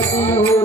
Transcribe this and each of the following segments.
Bye.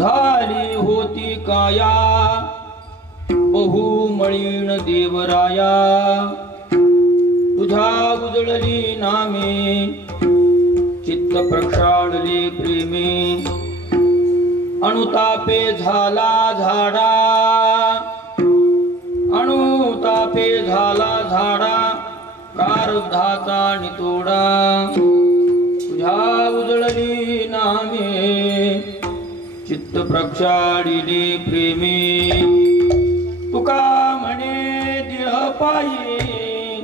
झाली होती काया बहुमळीण देवराया तुझ्या उजळली नामे चित्त प्रक्षाळले प्रेमे अनुतापे झाला झाडा अनुतापे झाला झाडा प्रारब्धाचा नितोडा तुझ्या उजळली नामे चित्त प्रक्षाळिले प्रेमे तुका म्हणे देह पायी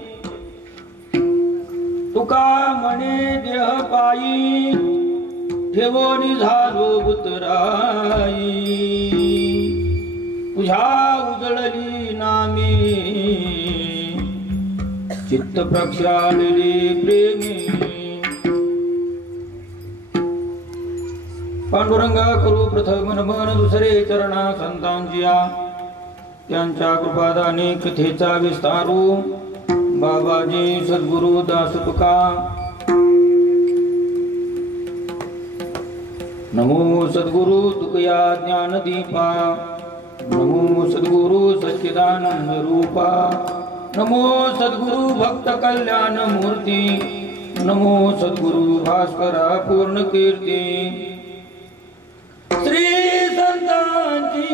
तुका म्हणे देह पायी ठेवोनी झालो उतराई तुझ्या उजळली नामे चित्त प्रक्षाळिले प्रेमे पांडुरंगा करू प्रथम नमन दुसरे चरणा संतांजिया त्यांच्या कृपादाने कथेचा विस्तारू बाबाजी सद्गुरु दासतुका नमो सद्गुरु तुकया ज्ञानदीपा नमो सद्गुरु सच्चिदानंद रूपा नमो सद्गुरु भक्त कल्याण मूर्ती नमो सद्गुरु भास्करा पूर्ण कीर्ती श्री संतांची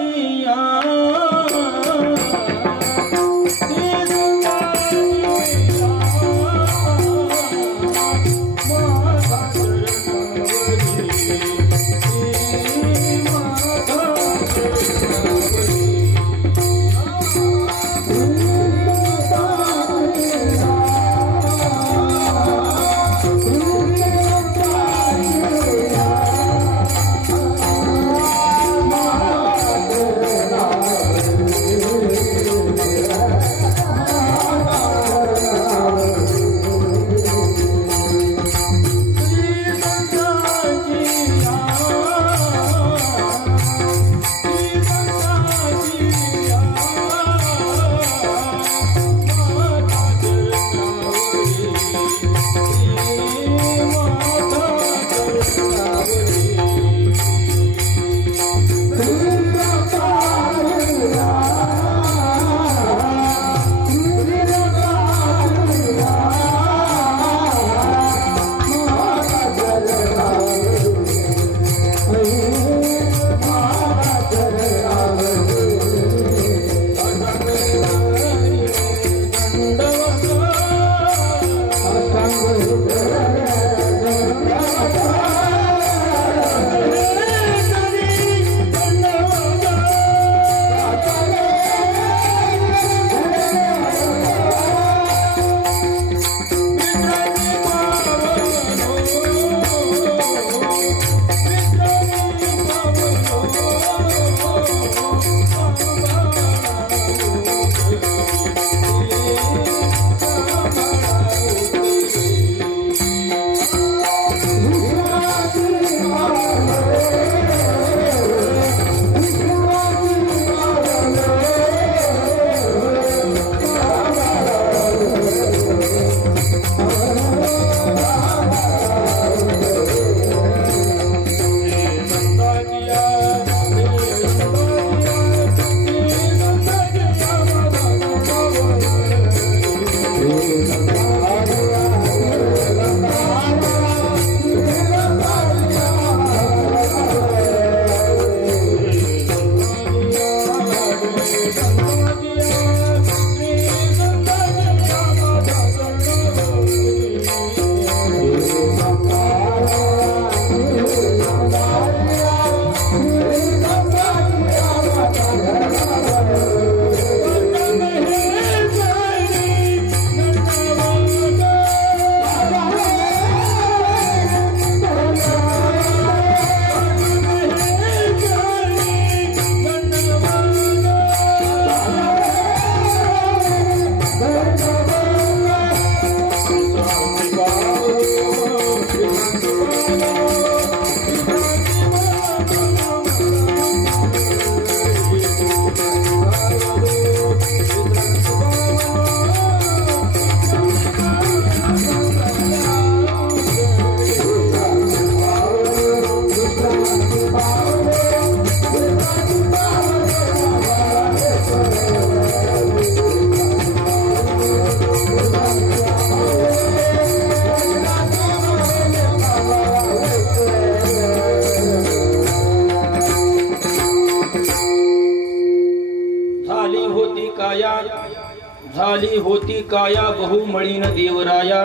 झाली होती काया बहुमळीन देवराया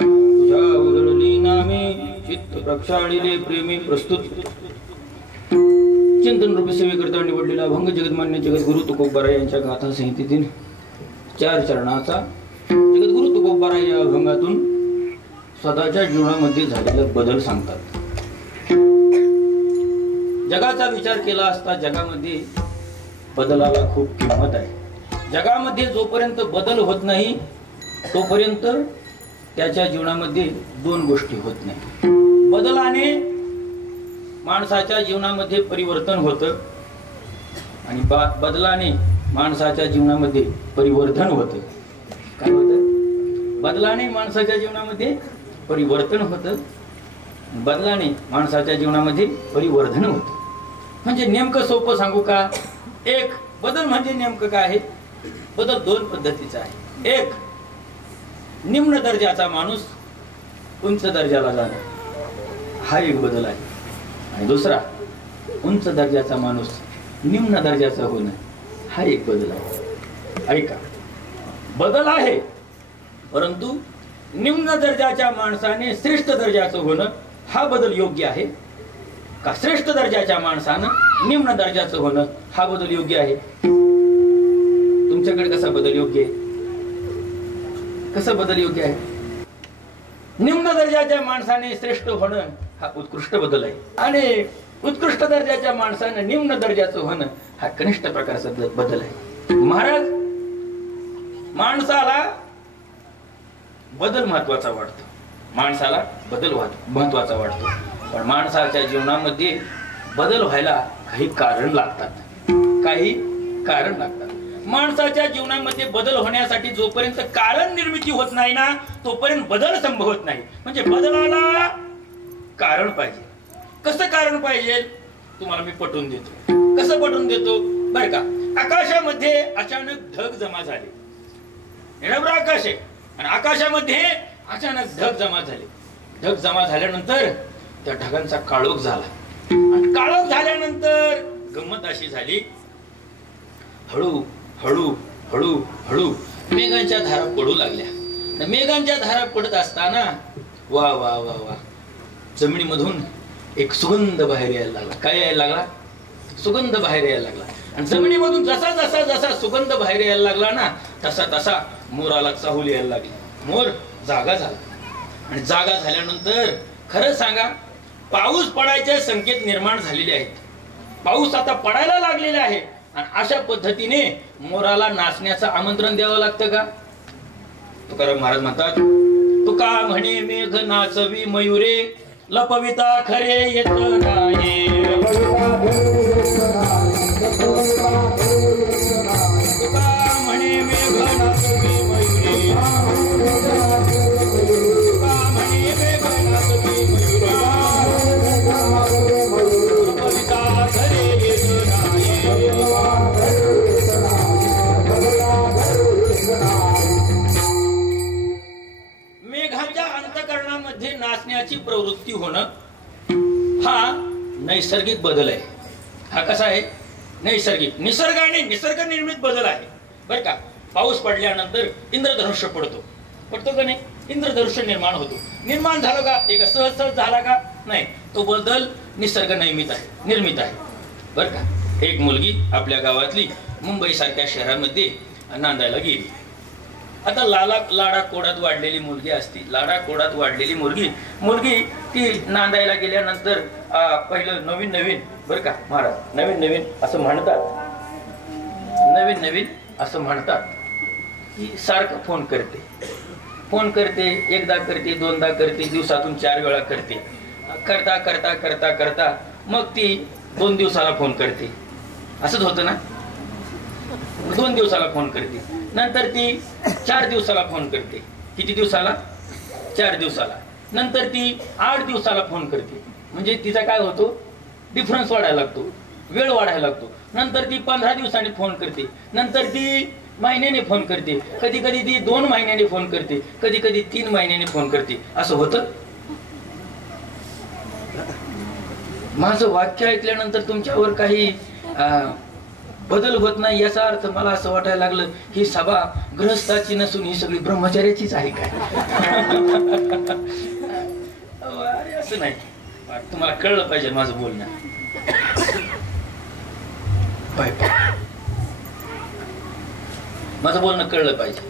तुझ्या उधळली नामे चित्त प्रक्षाळिले प्रेमी प्रस्तुत चिंतन रूपी सेवेकरता निवडलेला अभंग जगन्मान्य जगद्गुरु तुकोबाराय यांच्या गाथा संहितेतील 4 चरणाचा जगद्गुरु तुकोबाराय या अभंगातून स्वतःच्या जीवनामध्ये झालेला बदल सांगतात. जगाचा विचार केला असता जगामध्ये बदलाला खूप किंमत आहे. जगामध्ये जोपर्यंत बदल होत नाही तोपर्यंत त्याच्या जीवनामध्ये 2 गोष्टी होत नाही. बदलाने माणसाच्या जीवनामध्ये परिवर्तन होतं आणि बदलाने माणसाच्या जीवनामध्ये परिवर्तन होतं. काय होतं? बदलाने माणसाच्या जीवनामध्ये परिवर्तन होतं, बदलाने माणसाच्या जीवनामध्ये परिवर्धन होतं. म्हणजे नेमकं सोपं सांगू का? एक बदल म्हणजे नेमकं काय आहे? बदल 2 पद्धतीचा आहे. एक निम्न दर्जाचा माणूस उंच दर्जाला जाणं हा एक बदल आहे, आणि दुसरा उंच दर्जाचा माणूस निम्न दर्जाचा होणं हा एक बदल आहे. ऐका, बदल आहे, परंतु निम्न दर्जाच्या माणसाने श्रेष्ठ दर्जाचं होणं हा बदल योग्य आहे का श्रेष्ठ दर्जाच्या माणसानं निम्न दर्जाचं होणं हा बदल योग्य आहे? तुमच्याकडे कसा बदल योग्य आहे? कसा बदल योग्य आहे? निम्न दर्जाच्या माणसाने श्रेष्ठ होणं हा उत्कृष्ट बदल आहे, आणि उत्कृष्ट दर्जाच्या माणसाने निम्न दर्जाचं होणं हा कनिष्ठ प्रकारचा बदल आहे. महाराज, माणसाला बदल महत्वाचा वाटतो, माणसाला बदल महत्वाचा वाटतो, पण माणसाच्या जीवनामध्ये बदल व्हायला काही कारण लागतात, काही कारण लागतात. माणसाच्या जीवनामध्ये बदल होण्यासाठी जोपर्यंत कारण निर्मिती होत नाही ना तोपर्यंत बदल संभवत नाही. म्हणजे बदलाला कारण पाहिजे. कसं कारण पाहिजे तुम्हाला मी पटवून देतो. कसं पटवून देतो बरं का? आकाशामध्ये अचानक ढग जमा झाले, निरभ्र आकाश आहे, आणि आकाशामध्ये अचानक ढग जमा झाले. ढग जमा झाल्यानंतर त्या ढगांचा काळोख झाला, आणि काळोख झाल्यानंतर गंमत अशी झाली, हळू हळू हळू हळू मेघांच्या धारा पडू लागल्या. मेघांच्या धारा पडत असताना वा वा वा वा जमिनीमधून एक सुगंध बाहेर यायला लागला. काय यायला लागला? सुगंध बाहेर यायला लागला. आणि जमिनीमधून जसा जसा जसा सुगंध बाहेर यायला लागला ना तसा तसा मोराला चाहूल यायला लागली. मोर जागा झाला, आणि जागा झाल्यानंतर खरं सांगा पाऊस पडायचे संकेत निर्माण झालेले आहेत. पाऊस आता पडायला लागलेला आहे, आणि अशा पद्धतीने मोराला नाचण्याचं आमंत्रण द्यावं लागतं का? तुकाराम महाराज म्हणतात, तुका म्हणे मेघ नाचवी मयुरे लपविता खरे येत नाही. तुका म्हणे मेघ नाचवी मयुरे, तुका म्हणे मेघ नाचवी मयुरे लपविता खरे येत नाही. मेघाच्या अंतःकरणामध्ये नाचण्याची प्रवृत्ती होणं हा नैसर्गिक बदल आहे. हा कसा आहे? नैसर्गिक, निसर्गाने निसर्ग निर्मित बदल आहे बरं का? पाऊस पडल्यानंतर इंद्रधनुष्य पडतो का नाही? इंद्रधनुष्य निर्माण होतो. निर्माण झालं का? ते सहज सहज झाला का? नाही, तो बदल निसर्ग निर्मित आहे बरं का? एक मुलगी आपल्या गावातली मुंबई सारख्या शहरामध्ये नांदायला गेली. आता लाडा कोडात वाढलेली मुलगी असती, लाडा कोडात वाढलेली मुलगी ती नांदायला गेल्यानंतर पहिलं नवीन बरं का महाराज, नवीन असं म्हणतात की सारखं फोन करते, एकदा करते, दोनदा करते, दिवसातून 4 वेळा करते. करता मग ती 2 दिवसाला फोन करते. असंच होतं ना? 2 दिवसाला फोन करते, नंतर ती 4 दिवसाला फोन करते. किती दिवसाला? 4 दिवसाला. नंतर ती 8 दिवसाला फोन करते. म्हणजे तिचा काय होतो? डिफरन्स वाढायला लागतो, वेळ वाढायला लागतो. नंतर ती 15 दिवसांनी फोन करते, नंतर ती महिन्याने फोन करते, कधी कधी ती 2 महिन्याने फोन करते, कधी कधी 3 महिन्याने फोन करते. असं होतं? माझं वाक्य ऐकल्यानंतर तुमच्यावर काही बदल होत नाही याचा अर्थ मला असं वाटायला लागलं ही सभा गृहस्थाची नसून ही सगळी ब्रह्मचार्याचीच आहे काय. अरे असं नाही, तुम्हाला कळलं पाहिजे माझं बोलणं. माझं बोलणं कळलं पाहिजे.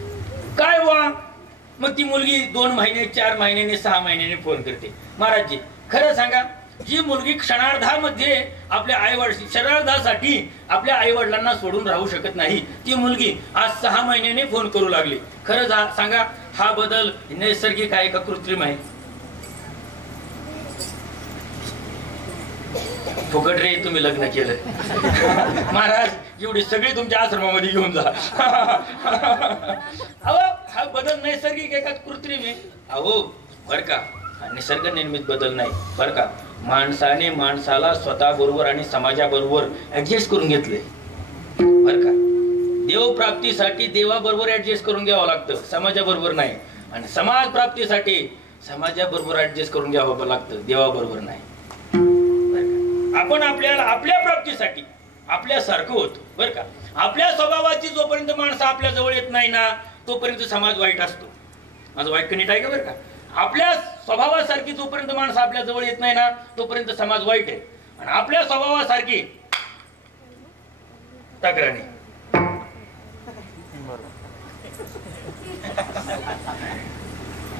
काय वा मग ती मुलगी 2 महिने 4 महिन्याने 6 महिन्याने फोन करते. महाराजजी खरं सांगा, जी मुलगी क्षणार्धामध्ये आपल्या आईवडिल क्षणार्धासाठी आपल्या आई वडिलांना सोडून राहू शकत नाही, ती मुलगी आज 6 महिन्याने फोन करू लागली. खरं सांगा, हा बदल नैसर्गिक आहे का कृत्रिम आहे? फुकट रे तुम्ही लग्न केलं. महाराज एवढी सगळी तुमच्या आश्रमामध्ये घेऊन जा. अहो हा बदल नैसर्गिक आहे का कृत्रिम आहे? अहो बर का, निसर्ग निर्मित बदल नाही बर का. माणसाने माणसाला स्वतः बरोबर आणि समाजाबरोबर ऍडजस्ट करून घेतले बर का. देव प्राप्तीसाठी देवाबरोबर ऍडजस्ट करून घ्यावं लागतं, समाजाबरोबर नाही. आणि समाज प्राप्तीसाठी समाजाबरोबर ऍडजस्ट करून घ्यावं लागतं, देवाबरोबर नाही. आपण आपल्या प्राप्तीसाठी आपल्यासारखं होतो बर का. आपल्या स्वभावाची जोपर्यंत माणसं आपल्या जवळ येत नाही ना तोपर्यंत समाज वाईट असतो. माझं वाईट नीट आहे का बरं का. आपल्या स्वभावासारखी जोपर्यंत माणसं आपल्या जवळ येत नाही ना तोपर्यंत समाज वाईट आहे. आणि आपल्या स्वभावासारखी तक्रारी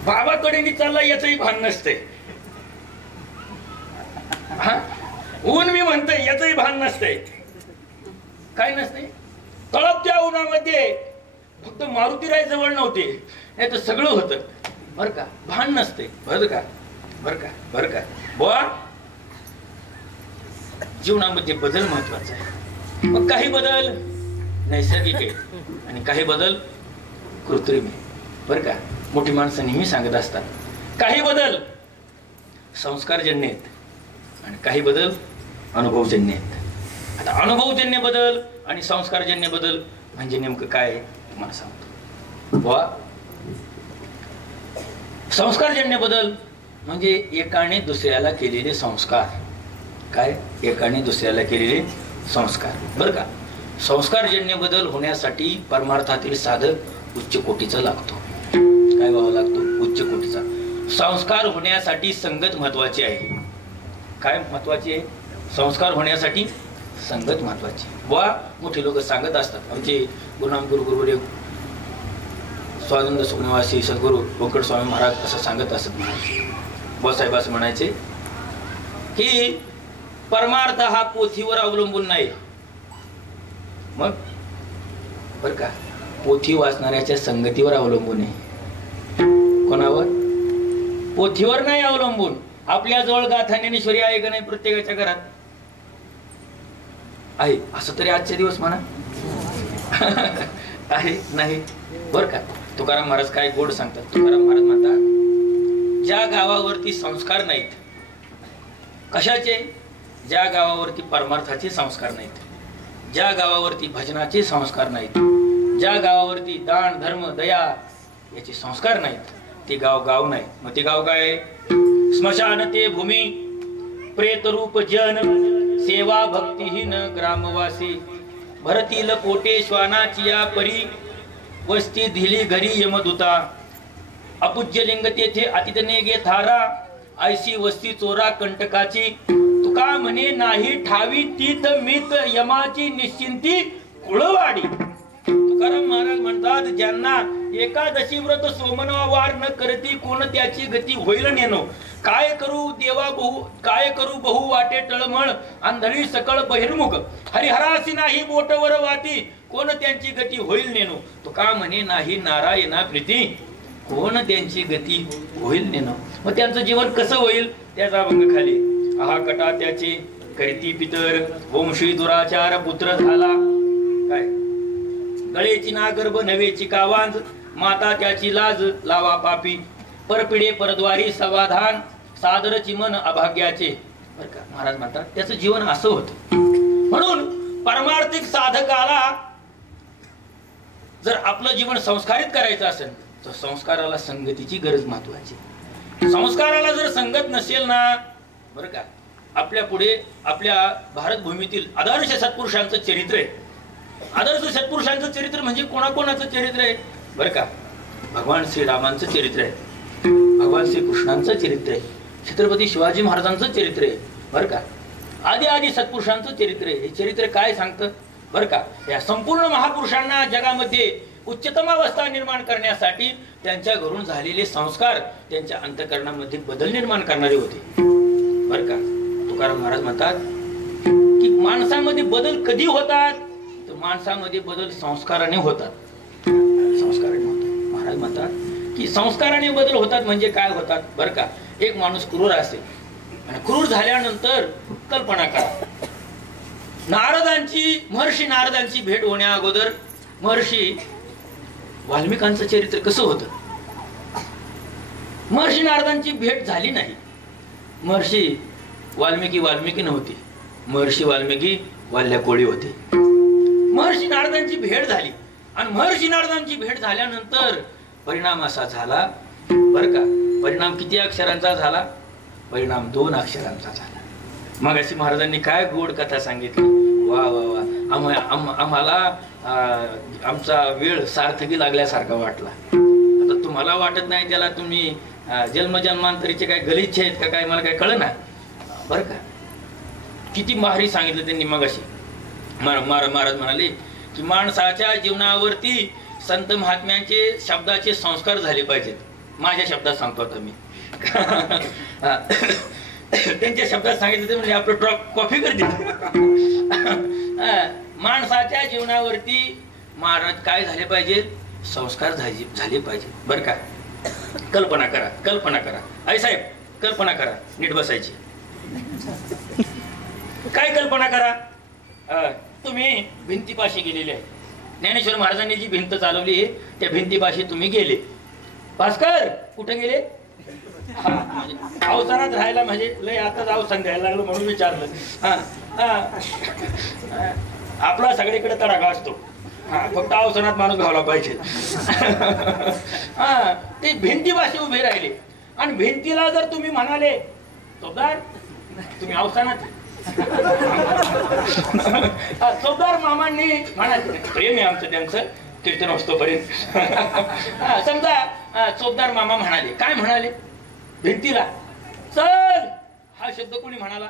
बाबाकडे चालला याचंही भान नसते. ऊन मी म्हणतोय याचंही भान नसते. काय नसते? तळपत्या उन्हामध्ये फक्त मारुतीराय जवळ नव्हते, नाही तर सगळं होतं बर का. भान नसते बर का, बर का, बर का. बुवा जीवनामध्ये बदल महत्वाचा आहे. मग काही बदल नैसर्गिक आहे आणि काही बदल कृत्रिम आहे बर का. मोठी माणसं नेहमी सांगत असतात काही बदल संस्कारजन्य आहेत आणि काही बदल अनुभवजन्य आहेत. आता अनुभवजन्य बदल आणि संस्कारजन्य बदल म्हणजे नेमकं काय तुम्हाला सांगतो. बुवा संस्कारजन्य बदल म्हणजे एकाने दुसऱ्याला केलेले संस्कार. काय? एकाने दुसऱ्याला केलेले संस्कार बर का. संस्कारजन्य बदल होण्यासाठी परमार्थातील साधक उच्च कोटीचा लागतो. काय व्हावा लागतो? उच्च कोटीचा. संस्कार होण्यासाठी संगत महत्वाची आहे. काय महत्वाची आहे? संस्कार होण्यासाठी संगत महत्वाची. वा मोठे लोक सांगत असतात, आमचे गुरुनाम गुरुदेव स्वानंद सुखनिवासी सद्गुरू गोकळ स्वामी महाराज असं सांगत असत. बाबासाहेब असं म्हणायचे की परमार्थ हा पोथीवर अवलंबून नाही. मग बर का, पोथी वाचणाऱ्याच्या संगतीवर अवलंबून आहे. कोणावर? पोथीवर नाही अवलंबून. आपल्या जवळ गाथा ज्ञानेश्वरी आहे का नाही? प्रत्येकाच्या घरात आहे. असं तरी आजचे दिवस म्हणा आहे नाही बर का. तुकाराम महाराज काय गोड सांगतात. तुकाराम महाराज म्हणतात ज्या गावावरती संस्कार नाहीत. कशाचे? ज्या गावावरती परमार्थाचे संस्कार नाहीत, ज्या गावावरती भजनाचे संस्कार नाहीत, ज्या गावावरती दान धर्म दया याचे संस्कार नाहीत, ते गाव गाव नाही. मग ते गाव काय? स्मशान ते भूमी प्रेतरूप जन सेवा भक्तिहीन ग्रामवासी भरतील पोटे श्वानाची या परी वस्ती दिली घरी यमदूता अपूज्य लिंग तेथे अतिथने गे थारा ऐशी वस्ती चोरा कंटकाची तुका म्हणे नाही ठावी तीत मीत यमाची निश्चिंती कुळवाडी. तुकाराम महाराज म्हणतात ज्यांना एकादशी व्रत सोमवार न करती कोण त्याची गती होईल नेनो. काय करू देवा बहु काय करू बहु वाटे टळमळ आंधळी सकळ बहिर्मुख हरिहरासी नाही बोटवर वाटी कोण त्यांची गती होईल नेनो. तुका म्हणे नाही नारायणा प्रीती कोण त्यांची गती होईल नेनो. मग त्यांचं जीवन कसं होईल? त्याचा अभंग खाली आहा कटा त्याचे करीती पितर वंशी दुराचार पुत्र झाला. काय? गळेची ना गर्भ नवेची कावांज माता त्याची लाज लावा पापी परपिडे परद्वारी समाधान सादरची मन अभाग्याचे. बर का, महाराज म्हणतात त्याचं जीवन असं होतं. म्हणून परमार्थिक साधकाला जर आपलं जीवन संस्कारित करायचं असेल तर संस्काराला संगतीची गरज महत्वाची. संस्काराला जर संगत नसेल ना बरं का, आपल्या पुढे आपल्या भारत भूमीतील आदर्श सत्पुरुषांचं चरित्र आहे. आदर्श सत्पुरुषांचं चरित्र म्हणजे कोणाकोणाचं चरित्र आहे बरं का? भगवान श्रीरामांचं चरित्र आहे, भगवान श्रीकृष्णांचं चरित्र आहे, छत्रपती शिवाजी महाराजांचं चरित्र आहे बरं का? आदी आदी सत्पुरुषांचं चरित्र आहे. हे चरित्र काय सांगतं बरं का? या संपूर्ण महापुरुषांना जगामध्ये उच्चतम अवस्था निर्माण करण्यासाठी त्यांच्या घरून झालेले संस्कार त्यांच्या अंतःकरणामध्ये बदल निर्माण करणारे होते बरं का? तुकाराम महाराज म्हणतात की माणसामध्ये बदल कधी होतात तर माणसामध्ये बदल संस्काराने होतात. संस्काराने होतात. महाराज म्हणतात की संस्काराने बदल होतात म्हणजे काय होतात बरं का? एक माणूस क्रूर असेल आणि क्रूर झाल्यानंतर कल्पना करा, महर्षी नारदांची भेट होण्या अगोदर महर्षी वाल्मिकांचं चरित्र कसं होतं? महर्षी नारदांची भेट झाली नाही. महर्षी वाल्मिकी नव्हती, महर्षी वाल्मिकी वाल्या कोळी होते. महर्षी नारदांची भेट झाली आणि महर्षी नारदांची भेट झाल्यानंतर परिणाम असा झाला बरं का? परिणाम किती अक्षरांचा झाला? परिणाम 2 अक्षरांचा झाला. मग अशी महाराजांनी काय गोड कथा सांगितली. वा वा वा, आम्हाला आमचा वेळ सार्थकी लागल्यासारखा वाटला. आता तुम्हाला वाटत नाही त्याला तुम्ही जन्मजन्मांतरीचे काय गलिच्छ आहेत का काय मला काय कळना बरं का? किती माहरी सांगितलं त्यांनी. मग अशी महाराज म्हणाले की माणसाच्या जीवनावरती संत महात्म्यांचे शब्दाचे संस्कार झाले पाहिजेत. माझ्या शब्दात सांगतो आता मी. त्यांच्या शब्दात सांगितलं ते म्हणजे आपलं कॉफी करते. माणसाच्या जीवनावरती महाराज काय झाले पाहिजेत? संस्कार झाले पाहिजे बरं का? कल्पना करा. आई साहेब कल्पना करा, नीट बसायची. काय कल्पना करा? तुम्ही भिंतीपाशी गेलेले आहे. ज्ञानेश्वर महाराजांनी जी भिंत चालवली त्या भिंतीपाशी तुम्ही गेले. भास्कर कुठे गेले? अवसरात राहायला म्हणजे लय आता अवसान द्यायला लागलो म्हणून विचारलं. आपला सगळीकडे तडाखा असतो, फक्त अवसरात माणूस घावला पाहिजे. ते भिंतीपाशी उभे राहिले आणि भिंतीला जर तुम्ही म्हणाले चौदार तुम्ही अवसानात, चौदार मामांनी म्हणाले प्रेम आहे आमचं त्यांचं कीर्तन असतोपर्यंत. समजा चौदार मामा म्हणाले, काय म्हणाले भिंतीला? चल हा शब्द कोणी म्हणाला?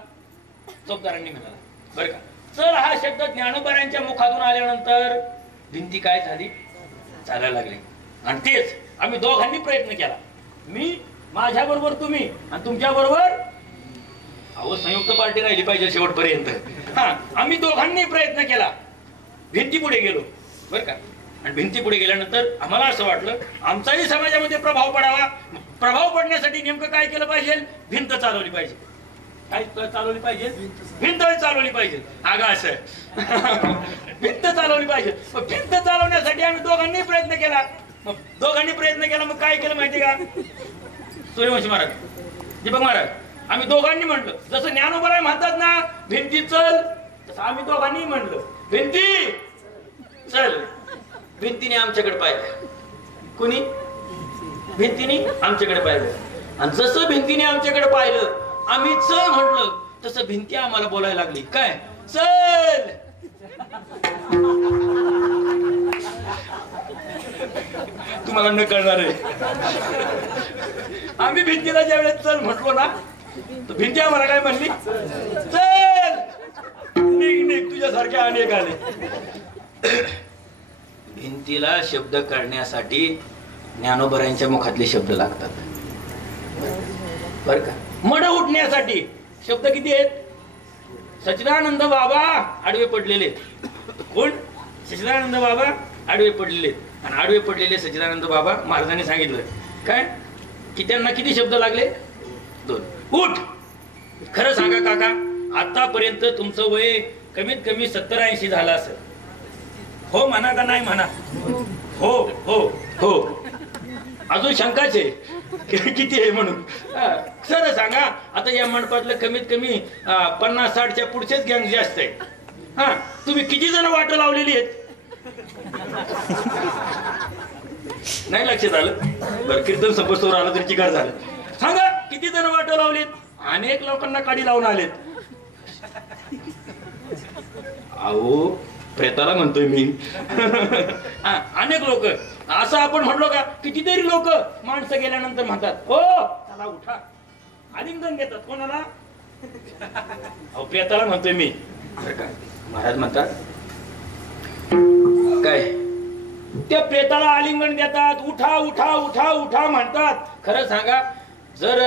चौदारांनी म्हणाला बरं का? चल हा शब्द ज्ञानोबारांच्या मुखातून आल्यानंतर भिंती काय झाली? चालायला लागली. आणि तेच आम्ही दोघांनी प्रयत्न केला. मी माझ्या बरोबर, तुम्ही आणि तुमच्या बरोबर. अहो संयुक्त पार्टी राहिली पाहिजे शेवटपर्यंत. आम्ही दोघांनी प्रयत्न केला, भिंती पुढे गेलो बरं का? आणि भिंती पुढे गेल्यानंतर आम्हाला असं वाटलं आमचाही समाजामध्ये प्रभाव पडावा. प्रभाव पडण्यासाठी नेमकं काय केलं पाहिजे? भिंत चालवली पाहिजे. काय चालवली पाहिजे? भिंत चालवली पाहिजे. अगं असं भिंत चालवली पाहिजे. मग भिंत चालवण्यासाठी आम्ही दोघांनी प्रयत्न केला. मग काय केलं माहिती का? सूर्यवंशी महाराज, दीपक महाराज, आम्ही दोघांनी म्हटलं, जसं ज्ञानोबराय म्हणतात ना भिंती चल, तसं आम्ही दोघांनी म्हटलं भिंती चल. भिंतीने आमच्याकडे पाहिलं. कुणी? भिंतीने आमच्याकडे पाहिलं. आणि जसं भिंतीने आमच्याकडे पाहिलं आम्ही चल म्हटलं तसं भिंती आम्हाला बोलायला लागली. काय? चल. तुम्हाला न कळणार आहे. आम्ही भिंतीला ज्या वेळेस चल म्हटलो ना तर भिंती आम्हाला काय म्हणली? चल निघ तुझ्यासारखे अनेक आले. भिंतीला शब्द करण्यासाठी ज्ञानोबरांच्या मुखातले शब्द लागतात बर का? मड उठण्यासाठी शब्द किती आहेत? सच्चिदानंद बाबा आडवे पडलेले. कोण? सच्चिदानंद बाबा आडवे पडलेले. आणि आडवे पडलेले सच्चिदानंद बाबा महाराजांनी सांगितलं काय की त्यांना किती शब्द लागले? 2. उठ. खरं सांगा काका, आतापर्यंत तुमचं वय कमीत कमी 70-80 झालं असेल. हो म्हणा का नाही म्हणा? हो हो हो. अजून शंकाच आहे किती आहे म्हणून. खरं सांगा, आता या मंडपातलं कमीत कमी 50-60च्या पुढचेच गँग जास्त आहे. तुम्ही किती जण वाट लावलेली आहेत? नाही लक्षात आलं? बरं, कीर्तन संपस्तवर आलं तरी चिकार झालं. सांगा किती जण वाट लावलीत? अनेक लोकांना काडी लावून आलेत. अहो प्रेताला म्हणतोय मी. अनेक लोक असं आपण म्हणलो का, कितीतरी लोक माणसं गेल्यानंतर म्हणतात हो चला उठा, आलिंगन घेतात. कोणाला? अहो प्रेताला म्हणतोय मी. महाराज म्हणतात काय, त्या प्रेताला आलिंगन देतात, उठा उठा उठा उठा म्हणतात. खरं सांगा, जर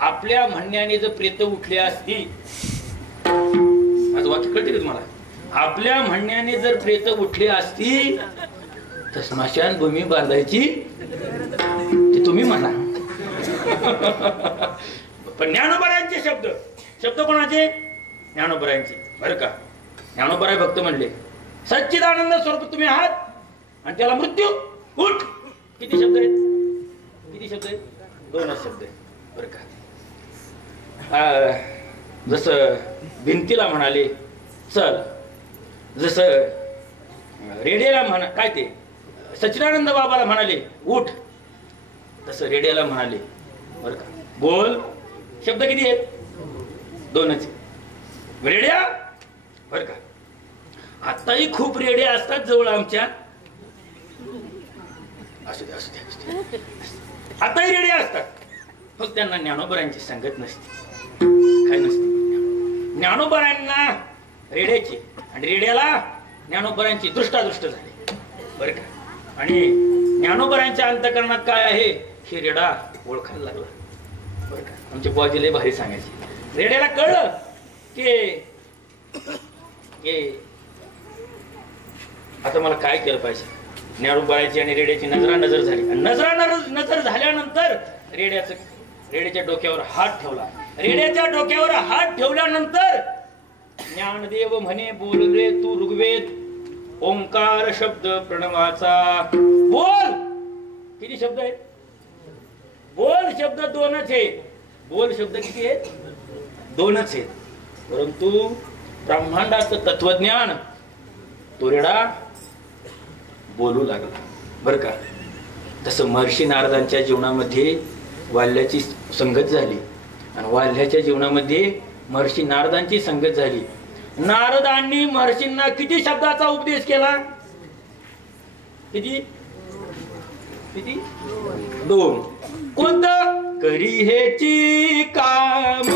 आपल्या म्हणण्याने जर प्रेत उठले असती, माझं वाक्य कळते का तुम्हाला? आपल्या म्हणण्याने जर प्रेत उठले असती तर स्मशानभूमी बांधायची ते तुम्ही म्हणा. पण ज्ञानोबरायांचे शब्द, शब्द कोणाचे? ज्ञानोबरायांचे. बरं का, ज्ञानोबराय भक्त म्हणले सच्चिदानंद स्वरूप तुम्ही आहात आणि त्याला मृत्यू उठ. किती शब्द आहेत? किती शब्द आहेत? 2च शब्द आहेत. बरं का, जसं भिंतीला म्हणाले चल, जसं रेड्याला म्हणा काय ते सच्चिदानंद बाबाला म्हणाले उठ, तसं रेड्याला म्हणाले बरं का बोल. शब्द किती आहेत? 2च. रेड्या बरं का, आताही खूप रेड्या असतात जवळ आमच्या. असू दे असू दे, आताही रेड्या असतात, फक्त त्यांना ज्ञानोबरांची संगत नसते, काय नसते. ज्ञानोबरांना रेड्याची आणि रेड्याला ज्ञानोबरांची दृष्टादृष्ट झाली बरं का. आणि ज्ञानोबरांच्या अंतकरणात काय आहे हे रेडा ओळखायला लागला बरं का. आमच्या बुवाजी लय भारी सांगायचे. रेड्याला कळलं की आता मला काय केलं पाहिजे. ज्ञानोबरांची आणि रेड्याची नजरानजर झाली. नजर झाल्यानंतर रेड्याच्या डोक्यावर हात ठेवला. रेड्याच्या डोक्यावर हात ठेवल्यानंतर ज्ञानदेव म्हणे बोल रे तू ऋग्वेद, ओंकार शब्द प्रणवाचा बोल. किती शब्द आहेत? बोल शब्द 2च आहे. बोल शब्द किती आहेत? 2च आहेत. परंतु ब्रह्मांडाचं तत्वज्ञान तो रेडा बोलू लागला बरं का. तसं महर्षी नारदांच्या जीवनामध्ये वाल्याची संगत झाली आणि वाल्याच्या जीवनामध्ये महर्षी नारदांची संगत झाली. नारदांनी महर्षींना किती शब्दाचा उपदेश केला? किती? 2. कोणतं? करी हेची काम,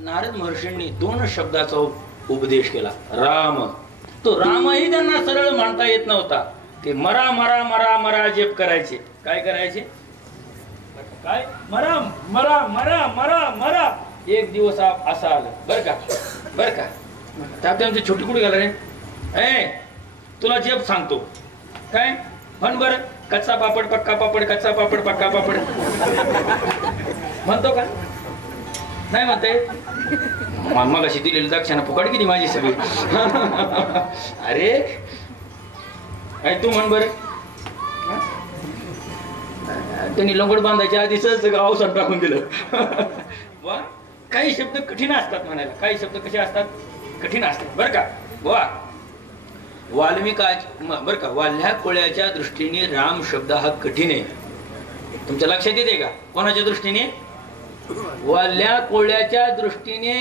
नारद महर्षींनी 2 शब्दाचा उपदेश केला. राम. तो रामही त्यांना सरळ म्हणता येत नव्हता. ते मरा मरा मरा मरा जप करायचे. काय करायचे? काय? मरा मरा मरा मरा मरा. एक दिवस असा आला बर का, बर का. त्यात आमची छोटी कुठे गेला रे? तुला जप सांगतो. काय म्हण बर? कच्चा पापड पक्का पापड, कच्चा पापड पक्का पापड म्हणतो का? नाही म्हणते. मग अशी दिलेली दक्षिणा फुकट किती माझी सगळी. अरे आणि तू म्हण बरं. त्यांनी लंगोट बांधायच्या आधीच गाव सण टाकून दिलं. वा, काही शब्द कठीण असतात म्हणायला, काही शब्द कसे असतात, कठीण असतात बरं का. वा, बरं का, वाल्ह्या कोळ्याच्या दृष्टीने राम शब्द हा कठीण आहे. तुमच्या लक्षात येते का? कोणाच्या दृष्टीने? वाल्ह्या कोळ्याच्या दृष्टीने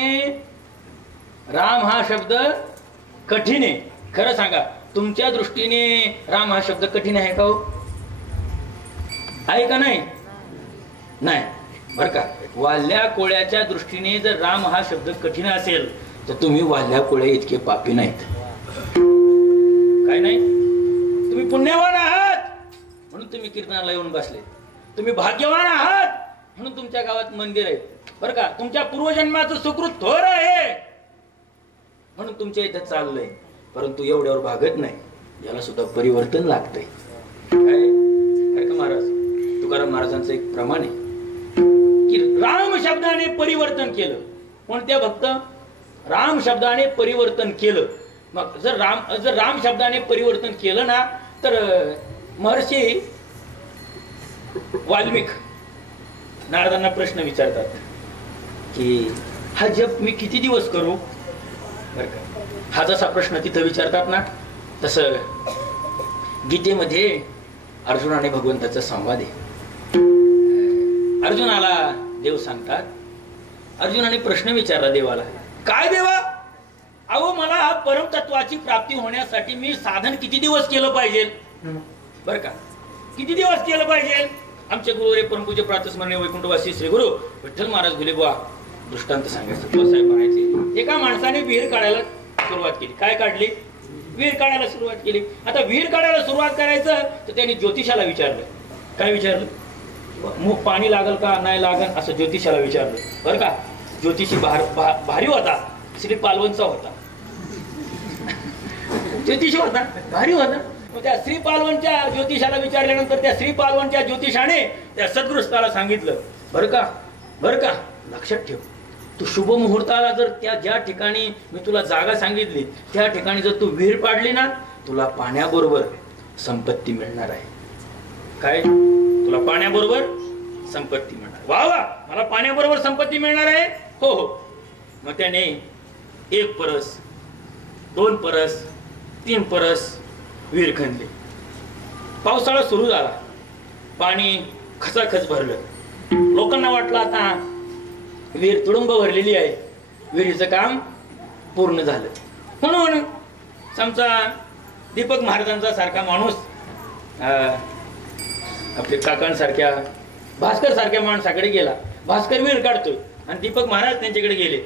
राम हा शब्द कठीण आहे. खरं सांगा, तुमच्या दृष्टीने राम हा शब्द कठीण आहे का? हो, आहे का नाही? नाही बरं का. वाल्ह्या कोळ्याच्या दृष्टीने जर राम हा शब्द कठीण असेल तर तुम्ही वाल्ह्या कोळ्या इतके पापी नाहीत. काय नाही? तुम्ही पुण्यवान आहात म्हणून तुम्ही कीर्तनाला येऊन बसले. तुम्ही भाग्यवान आहात म्हणून तुमच्या गावात मंदिर आहे बरं का. तुमच्या पूर्वजन्माचं सुकृत थोर आहे म्हणून तुमच्या इथं चाललंय. परंतु एवढ्यावर भागत नाही, याला सुद्धा परिवर्तन लागतंय. काय का महाराज? तुकाराम महाराजांचं एक प्रमाण आहे की राम शब्दाने परिवर्तन केलं. कोणत्या भक्त? राम शब्दाने परिवर्तन केलं. मग जर राम शब्दाने परिवर्तन केलं ना, तर महर्षी वाल्मिक नारदांना प्रश्न विचारतात की हा जप मी किती दिवस करू? बरं का, हा जसा प्रश्न तिथं विचारतात ना, तसं गीतेमध्ये अर्जुन आणि भगवंताचा संवाद आहे. अर्जुनाला देव सांगतात, अर्जुनाने प्रश्न विचारला देवाला, काय देवा, अहो मला हा परमतत्वाची प्राप्ती होण्यासाठी मी साधन किती दिवस केलं पाहिजे? बरं का, किती दिवस केलं पाहिजे? आमचे गुरुवरे परमपूज्य प्रातस्मरणीय वैकुंठवासी श्री गुरु विठ्ठल महाराज गुलेबुवा दृष्टांत सांगायचं. साहेब म्हणायचे, एका माणसाने विहीर काढायला सुरुवात केली. काय काढली? विहीर काढायला सुरुवात केली. आता विहीर काढायला सुरुवात करायचं तर त्यांनी ज्योतिषाला विचारलं. काय विचारलं? मग पाणी लागल का नाही लागल असं ज्योतिषाला विचारलं. बरं का, ज्योतिषी भारी होता, श्री पालवनचा होता. ज्योतिषी होता, भारी होता. त्या श्री पालवनच्या ज्योतिषाला विचारल्यानंतर त्या श्री पालवनच्या ज्योतिषाने त्या सद्गृहस्थाला सांगितलं, बरं का लक्षात ठेव, तू शुभ मुहूर्ताला जर त्या ज्या ठिकाणी मी तुला जागा सांगितली त्या ठिकाणी जर तू विहीर पाडली ना, तुला पाण्याबरोबर संपत्ती मिळणार आहे. काय? तुला पाण्याबरोबर संपत्ती मिळणार. वा वा, मला पाण्याबरोबर संपत्ती मिळणार आहे. हो हो. मग त्याने 1 परस 2 परस 3 परस विहीर खणली. पावसाळा सुरू झाला, पाणी खचाखच भरलं. लोकांना वाटलं आता विहीर तुडुंब भरलेली आहे, विहिरीचं काम पूर्ण झालं. म्हणून आमचा दीपक महाराजांचा सारखा माणूस आपल्या काकांसारख्या भास्कर सारख्या माणसाकडे गेला. भास्कर विहीर काढतोय आणि दीपक महाराज त्यांच्याकडे गेले.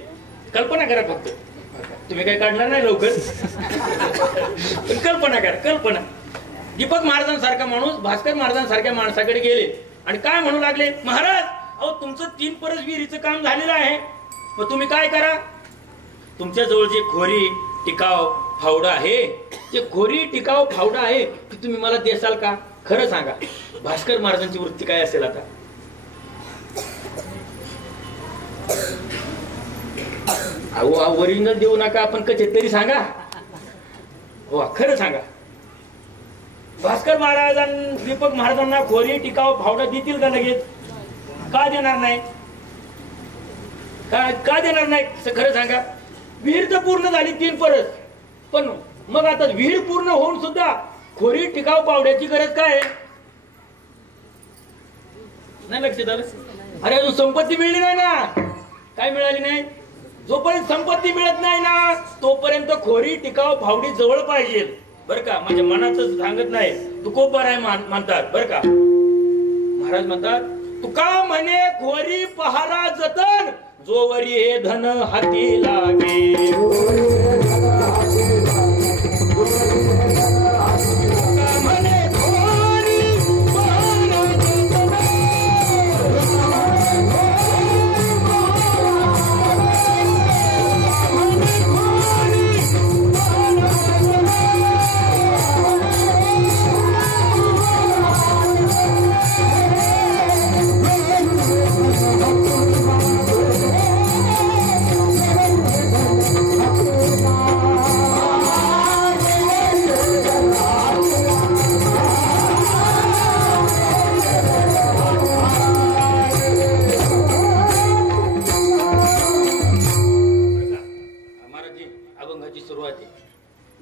कल्पना करा फक्त, तुम्ही काही काढणार नाही लवकर, पण कल्पना करा, कल्पना. दीपक महाराजांसारखा माणूस भास्कर महाराजांसारख्या माणसाकडे गेले आणि काय म्हणू लागले, महाराज अहो तुमचं 3 परस विहिरीचं काम झालेलं आहे, मग तुम्ही काय करा, तुमच्या जवळ जे खोरी टिकाव फावडा आहे, ते खोरी टिकाव फावडा आहे की तुम्ही मला देसाल का? खरं सांगा, भास्कर महाराजांची वृत्ती काय असेल आता? अहो ओरिजिनल देऊ नका, आपण कसे तरी सांगा. हो खरं सांगा, भास्कर महाराजांना दीपक महाराजांना खोरी टिकाव फावडा देतील का लगेच? का देणार नाही? का देणार नाही? खरं सांगा. विहीर तर पूर्ण झाली 3 परस, पण मग आता विहीर पूर्ण होऊन सुद्धा खोरी टिकाव पावड्याची गरज काय? नाही लक्षात आलं? अरे अजून संपत्ती मिळली नाही ना. काय मिळाली नाही? जोपर्यंत संपत्ती मिळत नाही ना तोपर्यंत खोरी टिकाव फावडी जवळ पाहिजे. बरं का, माझ्या मनाचं सांगत नाही, तुकोबर आहे म्हणतात. बरं का, महाराज म्हणतात, तुका म्हणे खोरी पहारा जतन, जोवरी हे धन हाती लागे.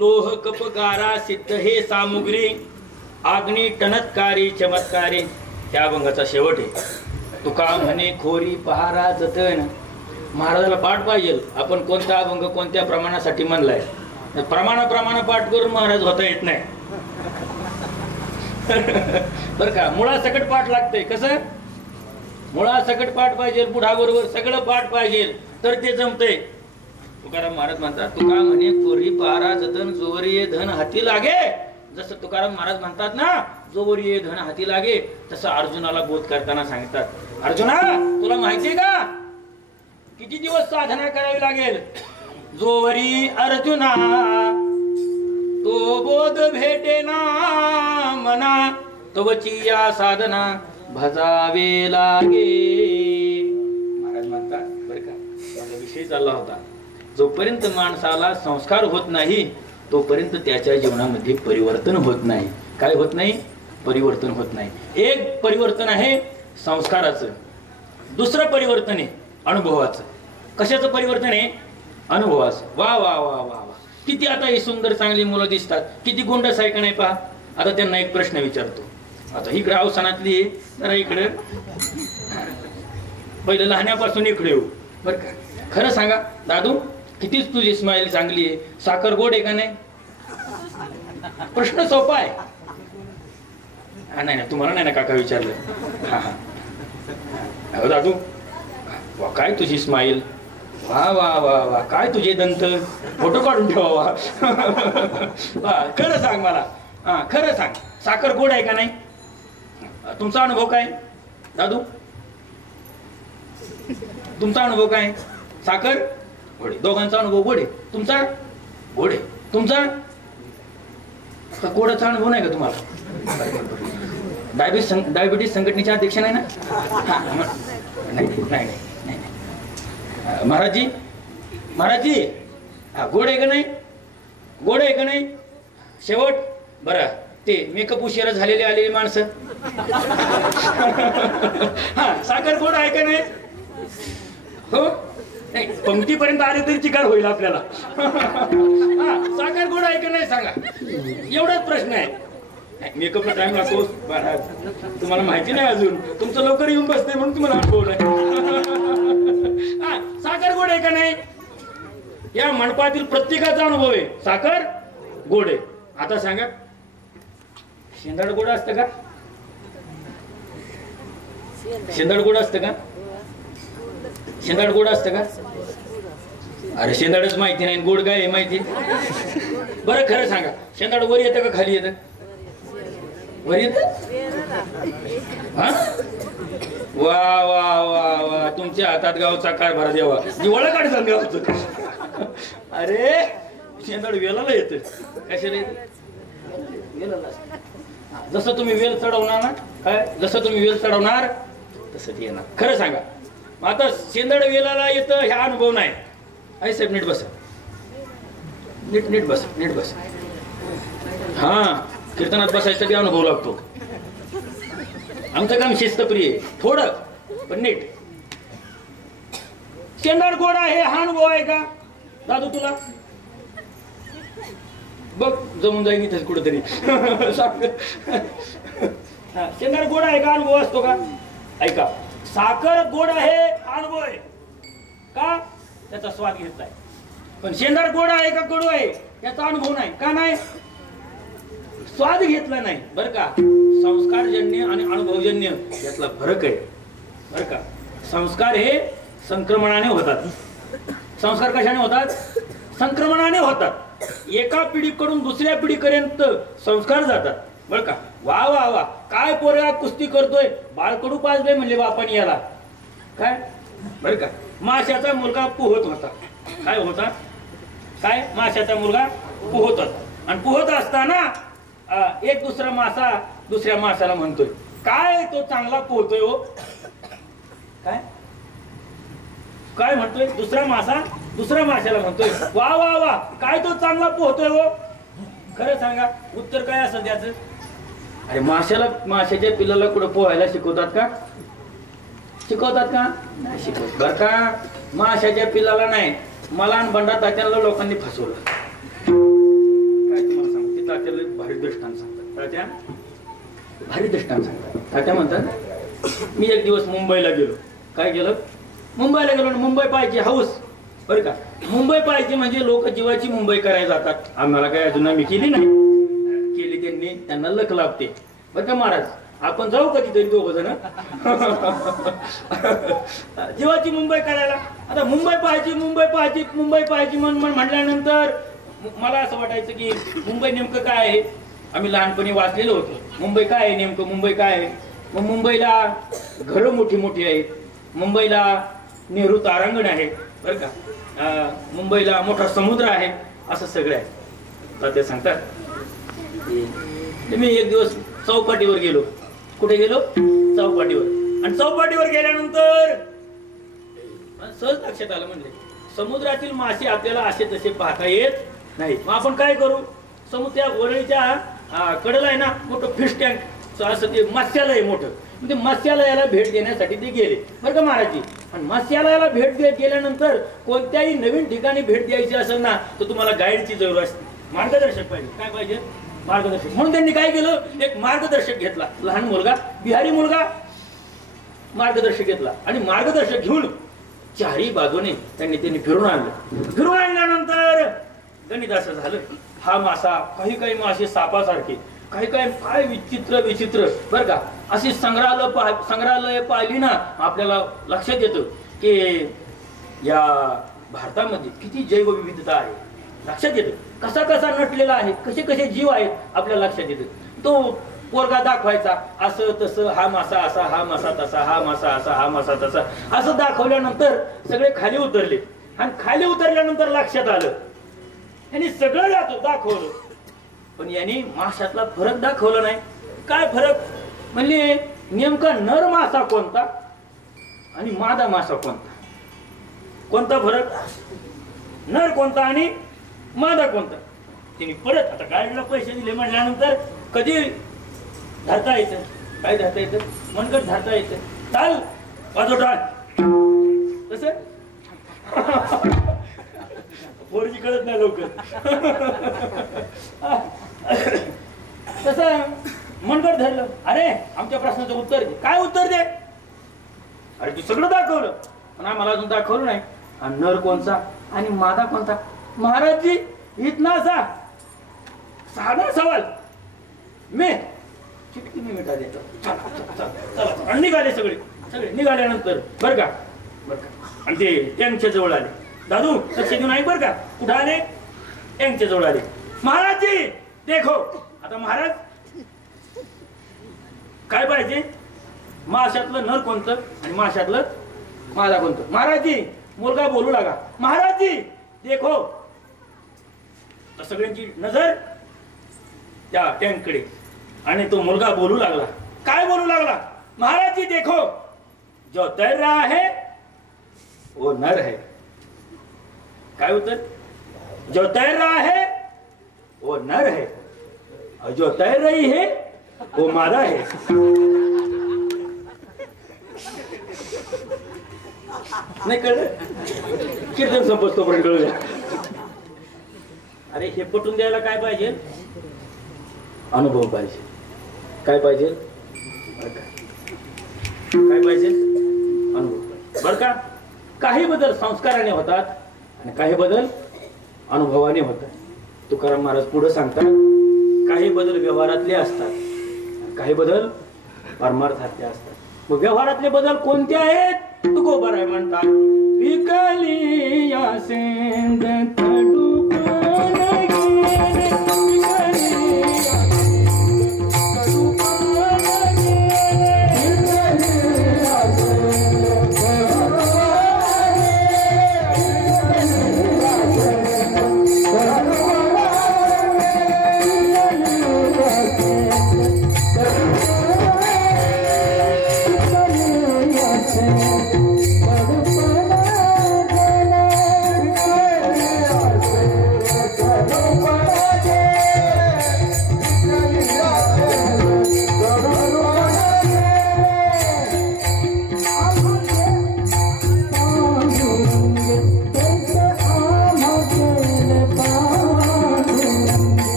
लोह कप गारा सिद्ध हे सामुग्री आग्नी टनत्कारी चमत्कारी. त्या अभंगाचा शेवट आहे. तुका म्हणे खोरी पहारा जतन. महाराजाला पाठ पाहिजे. आपण कोणता अभंग कोणत्या प्रमाणासाठी म्हणलाय. प्रमाण पाठ करून महाराज होता येत नाही. बर का. मुळासकट पाठ लागतंय. कसं मुळासकट पाठ पाहिजे, पुढाबरोबर सगळं पाठ पाहिजे तर ते जमतंय. तुकाराम महाराज म्हणतात तुका म्हणे खोरी पहारा जतन जोवरी धन हाती लागे. जसं तुकाराम महाराज म्हणतात ना जोवरी धन हाती लागे, तसं अर्जुनाला बोध करताना सांगतात. अर्जुना तुला माहितीये का किती दिवस साधना करावी लागेल. जोवरी अर्जुना तो बोध भेटे ना मना तवची या साधना भजावे लागे. महाराज म्हणतात बरं का, त्याचा विषय चालला होता. जोपर्यंत माणसाला संस्कार होत नाही तोपर्यंत त्याच्या जीवनामध्ये परिवर्तन होत नाही. काय होत नाही? परिवर्तन होत नाही. एक परिवर्तन आहे संस्काराचं, दुसरं परिवर्तन आहे अनुभवाचं. कशाचं परिवर्तन आहे? अनुभवाचं. वा वा वा वा वा, किती आता ही सुंदर चांगली मुलं दिसतात, किती गोंडस आहे का नाही पहा. आता त्यांना एक प्रश्न विचारतो. आता इकडे अवसानातली जरा इकडे पहिलं लहान्यापासून इकडे येऊ बरं का. खरं सांगा दादू, कितीच तुझी स्माईल चांगली आहे, साखर गोड आहे का नाही? प्रश्न सोपा आहे. हा नाही नाही तुम्हाला नाही ना काका विचारलं. हा हा दादू वा काय तुझी स्माईल, वा वा वा वा काय तुझे दंत, फोटो काढून ठेवा. खरं सांग मला, हा खरं सांग साखर गोड आहे का नाही? तुमचा अनुभव काय दादू? तुमचा अनुभव काय? साखर गोड आहे. दोघांचा अनुभव गोड आहे. तुमचा गोड आहे. तुमचा गोडाचा अनुभव नाही का तुम्हाला? डायबिटीस संघटनेच्या अध्यक्ष नाही ना? नाही नाही नाही. महाराजजी महाराजजी गोड आहे का नाही? गोड आहे का नाही? शेवट बरं ते मेकअप उशिरा झालेले आलेली माणसं. हा साखर गोड आहे का नाही? हो नाही पंक्तीपर्यंत आले तरी चिकार होईल आपल्याला. हा साखर गोड आहे का नाही सांगा. एवढाच प्रश्न आहे. मेकअपला टाइम लागतो तुम्हाला माहिती नाही अजून. तुमचं लवकर येऊन बसते म्हणून तुम्हाला अनुभव नाही. हा साखर गोड आहे का नाही? या मंडपातील प्रत्येकाचा अनुभव आहे साखर गोड आहे. आता सांगा शेंदाड गोड असतं का? शेंदाड गोड असतं का? शेंदाड गोड असतं का? अरे शेंदाडच माहिती नाही, गोड काय आहे माहिती? बरं खरं सांगा शेंदाड वर येतं का खाली येतं? वर येत. हा वा वा वा वा, तुमच्या हातात गावचा कारभार देवा. जिवाळा काढतात गावचं. अरे शेंदाड वेलाला येतं. कशाला येतं? वेलाला. जसं तुम्ही वेल चढवणार ना, काय जसं तुम्ही वेल चढवणार तसं ते येणार. खरं सांगा. आता शेंदाड वेलाला येतं ह्या अनुभव नाही. आई साहेब नीट बसा, नीट नीट बस, नीट बस. हा कीर्तनात बसायचा बी अनुभव लागतो. आमचं काम शिस्तप्रिय आहे थोडं पण नीट. शेंदाड गोड आहे हा अनुभव आहे का दादू तुला? बघ जमून जाईल इथेच कुठेतरी. शेंदाड गोड आहे का अनुभव असतो का? ऐका साखर गोड आहे अनुभव आहे का? त्याचा स्वाद घेतलाय. पण शेंदाड गोड आहे का कडू आहे याचा अनुभव नाही. का नाही? स्वाद घेतला नाही. बरं का. संस्कारजन्य आणि अनुभवजन्य यातला फरक आहे बरं का. संस्कार हे संक्रमणाने होतात. संस्कार कशाने होतात? संक्रमणाने होतात. एका पिढीकडून दुसऱ्या पिढीपर्यंत संस्कार जातात बरं का. वा वा वा काय पोरगा कुस्ती करतोय, बाळकडू पाजलंय म्हणले बापाने याला. काय बरं का. माशाचा मुलगा पोहत होता. काय होता? काय माशाचा मुलगा पोहत होता. आणि पोहत असताना एक दुसरा मासा दुसऱ्या माशाला म्हणतोय काय तो चांगला पोहतोय हो. काय काय म्हणतोय? दुसरा मासा दुसऱ्या माशाला म्हणतोय वा वा वा काय तो चांगला पोहतोय हो. खरं सांगा उत्तर काय असेल त्याचं? अरे माशाला माशाच्या पिल्लाला कुठं पोहायला शिकवतात का? शिकवतात का? नाही शिकवत बर का. माशाच्या पिल्लाला नाही, मला आणि बंडा तात्यांना लोकांनी फसवलं. तात्या भारी दृष्टांत सांगतात. तात्या म्हणतात मी एक दिवस मुंबईला गेलो. काय केलं? मुंबईला गेलो. मुंबई पाहायची हौस बरं का. मुंबई पाहायची म्हणजे लोक जीवाची मुंबई करायला जातात. आम्हाला काय अजून आम्ही केली नाही. केली त्यांनी, त्यांना लख लाभते बरं का महाराज. आपण जाऊ कधीतरी दोघ जण जीवाची मुंबई करायला. आता मुंबई पाहायची मुंबई पाहायची मुंबई पाहायची म्हटल्यानंतर मला असं वाटायचं की मुंबई नेमकं काय आहे. आम्ही लहानपणी वाचलेलो होतो मुंबई काय आहे नेमकं, मुंबई काय आहे. मग मुंबईला घरं मोठी मोठी आहेत, मुंबईला नेहरू तारांगण आहे बरं का, मुंबईला मोठा समुद्र आहे, असं सगळं आहे. तर ते सांगतात मी एक दिवस चौपाटीवर गेलो. कुठे गेलो? चौपाटीवर. आणि चौपाटीवर गेल्यानंतर सहज लक्षात आलं म्हणजे समुद्रातील मासे आपल्याला असे तसे पाहता येत नाही. मग आपण काय करू? समुद्र वरळीच्या कडेला आहे ना मोठं फिश टँक, असं ते मत्स्यालय मोठं. म्हणजे मत्स्यालयाला भेट देण्यासाठी ते गेले बरं का महाराजजी. आणि मत्स्यालयाला भेट गेल्यानंतर कोणत्याही नवीन ठिकाणी भेट द्यायची असेल ना तर तुम्हाला गाईडची जरूर असते, मार्गदर्शक पाहिजे. काय पाहिजे? मार्गदर्शक. म्हणून त्यांनी काय केलं, एक मार्गदर्शक घेतला. लहान मुलगा, बिहारी मुलगा मार्गदर्शक घेतला. आणि मार्गदर्शक घेऊन चारही बाजूने त्यांनी फिरून आणलं. फिरून आणल्यानंतर गणित असं झालं, हा मासा, काही मासे सापासारखे, काही काय विचित्र विचित्र बरं का. अशी संग्रहालय पाहिली ना आपल्याला लक्षात येतं की या भारतामध्ये किती जैवविविधता आहे. लक्षात येतं कसा कसा नटलेला आहे, कसे कसे जीव आहेत आपल्याला लक्षात येतं. तो पोरगा दाखवायचा असं तसं, हा मासा असा, हा मासा तसा, हा मासा असा, हा मासा तसा, असं दाखवल्यानंतर सगळे खाली उतरले. आणि खाली उतरल्यानंतर लक्षात आलं यांनी सगळं दाखवलं पण यांनी माशातला फरक दाखवला नाही. काय फरक म्हणजे नेमका नर मासा कोणता आणि मादा मासा कोणता, कोणता फरक? नर कोणता आणि मादा कोणता? त्यांनी परत आता गाडीला पैसे दिले म्हटल्यानंतर कधी धरता येतं, काय धरता येतं? मनगट धरता येतं. चाल वाजवटा तसं पोरजी कळत नाही लवकर. तसं मनगट धरलं. अरे आमच्या प्रश्नाचं उत्तर दे. काय उत्तर दे? अरे तू सगळं दाखवलं पण आम्हाला अजून दाखवलं नाही. आणि नर कोणता आणि मादा कोणता? महाराजजी इतना सा साधा सवाल मी चिटकी मिठा देतो. चला निघाले सगळे निघाल्यानंतर बरं का आणि ते टँकच्या जवळ आले. दादू लक्ष देऊन ऐक बरं का. कुठं आले? टँकच्या जवळ आले. महाराजजी देखो. आता महाराज काय पाहिजे? माशातलं नर कोणतं आणि माशातलं मादा कोणतं? महाराजजी मुलगा बोलू लागा. महाराजजी देखो. तर सगळ्यांची नजर त्या टँककडे आणि तो मुलगा बोलू लागला. काय बोलू लागला? महाराजजी देखो जो तैर रहा है वो नर है. काय उत्तर? जो तैर रहा है वो नर है और जो तैर रही है वो मादा है. नाही कळलं? कीर्तन संपतो पर्यंत कळू. अरे हे पटून द्यायला काय पाहिजे? अनुभव पाहिजे. काय पाहिजे? काय पाहिजे? अनुभव. बर का? काही बदल संस्काराने होतात आणि काही बदल अनुभवाने होतात. तुकाराम महाराज पुढे सांगतात काही बदल व्यवहारातले असतात, काही बदल परमार्थातले असतात. मग व्यवहारातले बदल कोणते आहेत? तुकोबर आहे म्हणतात विकली या सेंद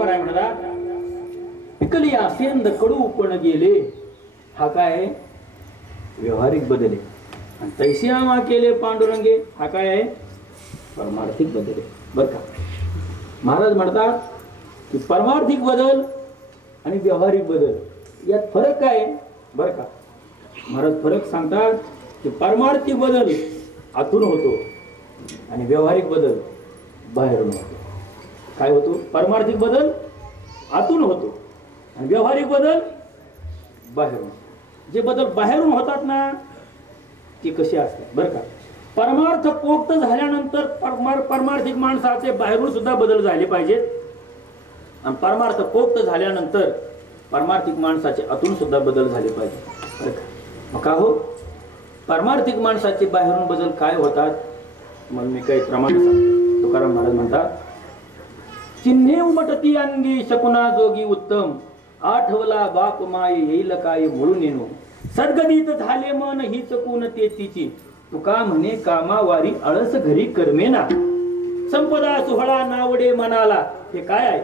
बरोबर आहे म्हणा. पिकली असेंद कडू पण गेले, हा काय व्यवहारिक बदल आहे. आणि तैसे आमा केले पांडुरंगे, हा काय आहे परमार्थिक बदल आहे. बर का महाराज म्हणतात की परमार्थिक बदल आणि व्यावहारिक बदल यात फरक काय आहे. बर का महाराज फरक सांगतात की परमार्थिक बदल आतून होतो आणि व्यावहारिक बदल बाहेरून होतो. काय होतो. परमार्थिक बदल आतून होतो आणि व्यावहारिक बदल बाहेरून. जे बदल बाहेरून होतात ना ते कसे असतात. बरं का परमार्थ पोक्त झाल्यानंतर परमार्थिक माणसाचे बाहेरून सुद्धा बदल झाले पाहिजेत आणि परमार्थ पोक्त झाल्यानंतर परमार्थिक माणसाचे आतून सुद्धा बदल झाले पाहिजे. बरं का मग का हो परमार्थिक माणसाचे बाहेरून बदल काय होतात. मग मी काही प्रमाण सांगतो. तुकाराम महाराज म्हणतात चिन्हे उमटती अंगी शकुना जोगी उत्तम, आठवला बाप माय येईल काय म्हणून येणो, सद्गदित झाले मन हीच कोण तेतीची, तुका म्हणे कामावारी आळस घरी कर्मेना, संपदा सोहळा नावडे मनाला. हे काय आहे.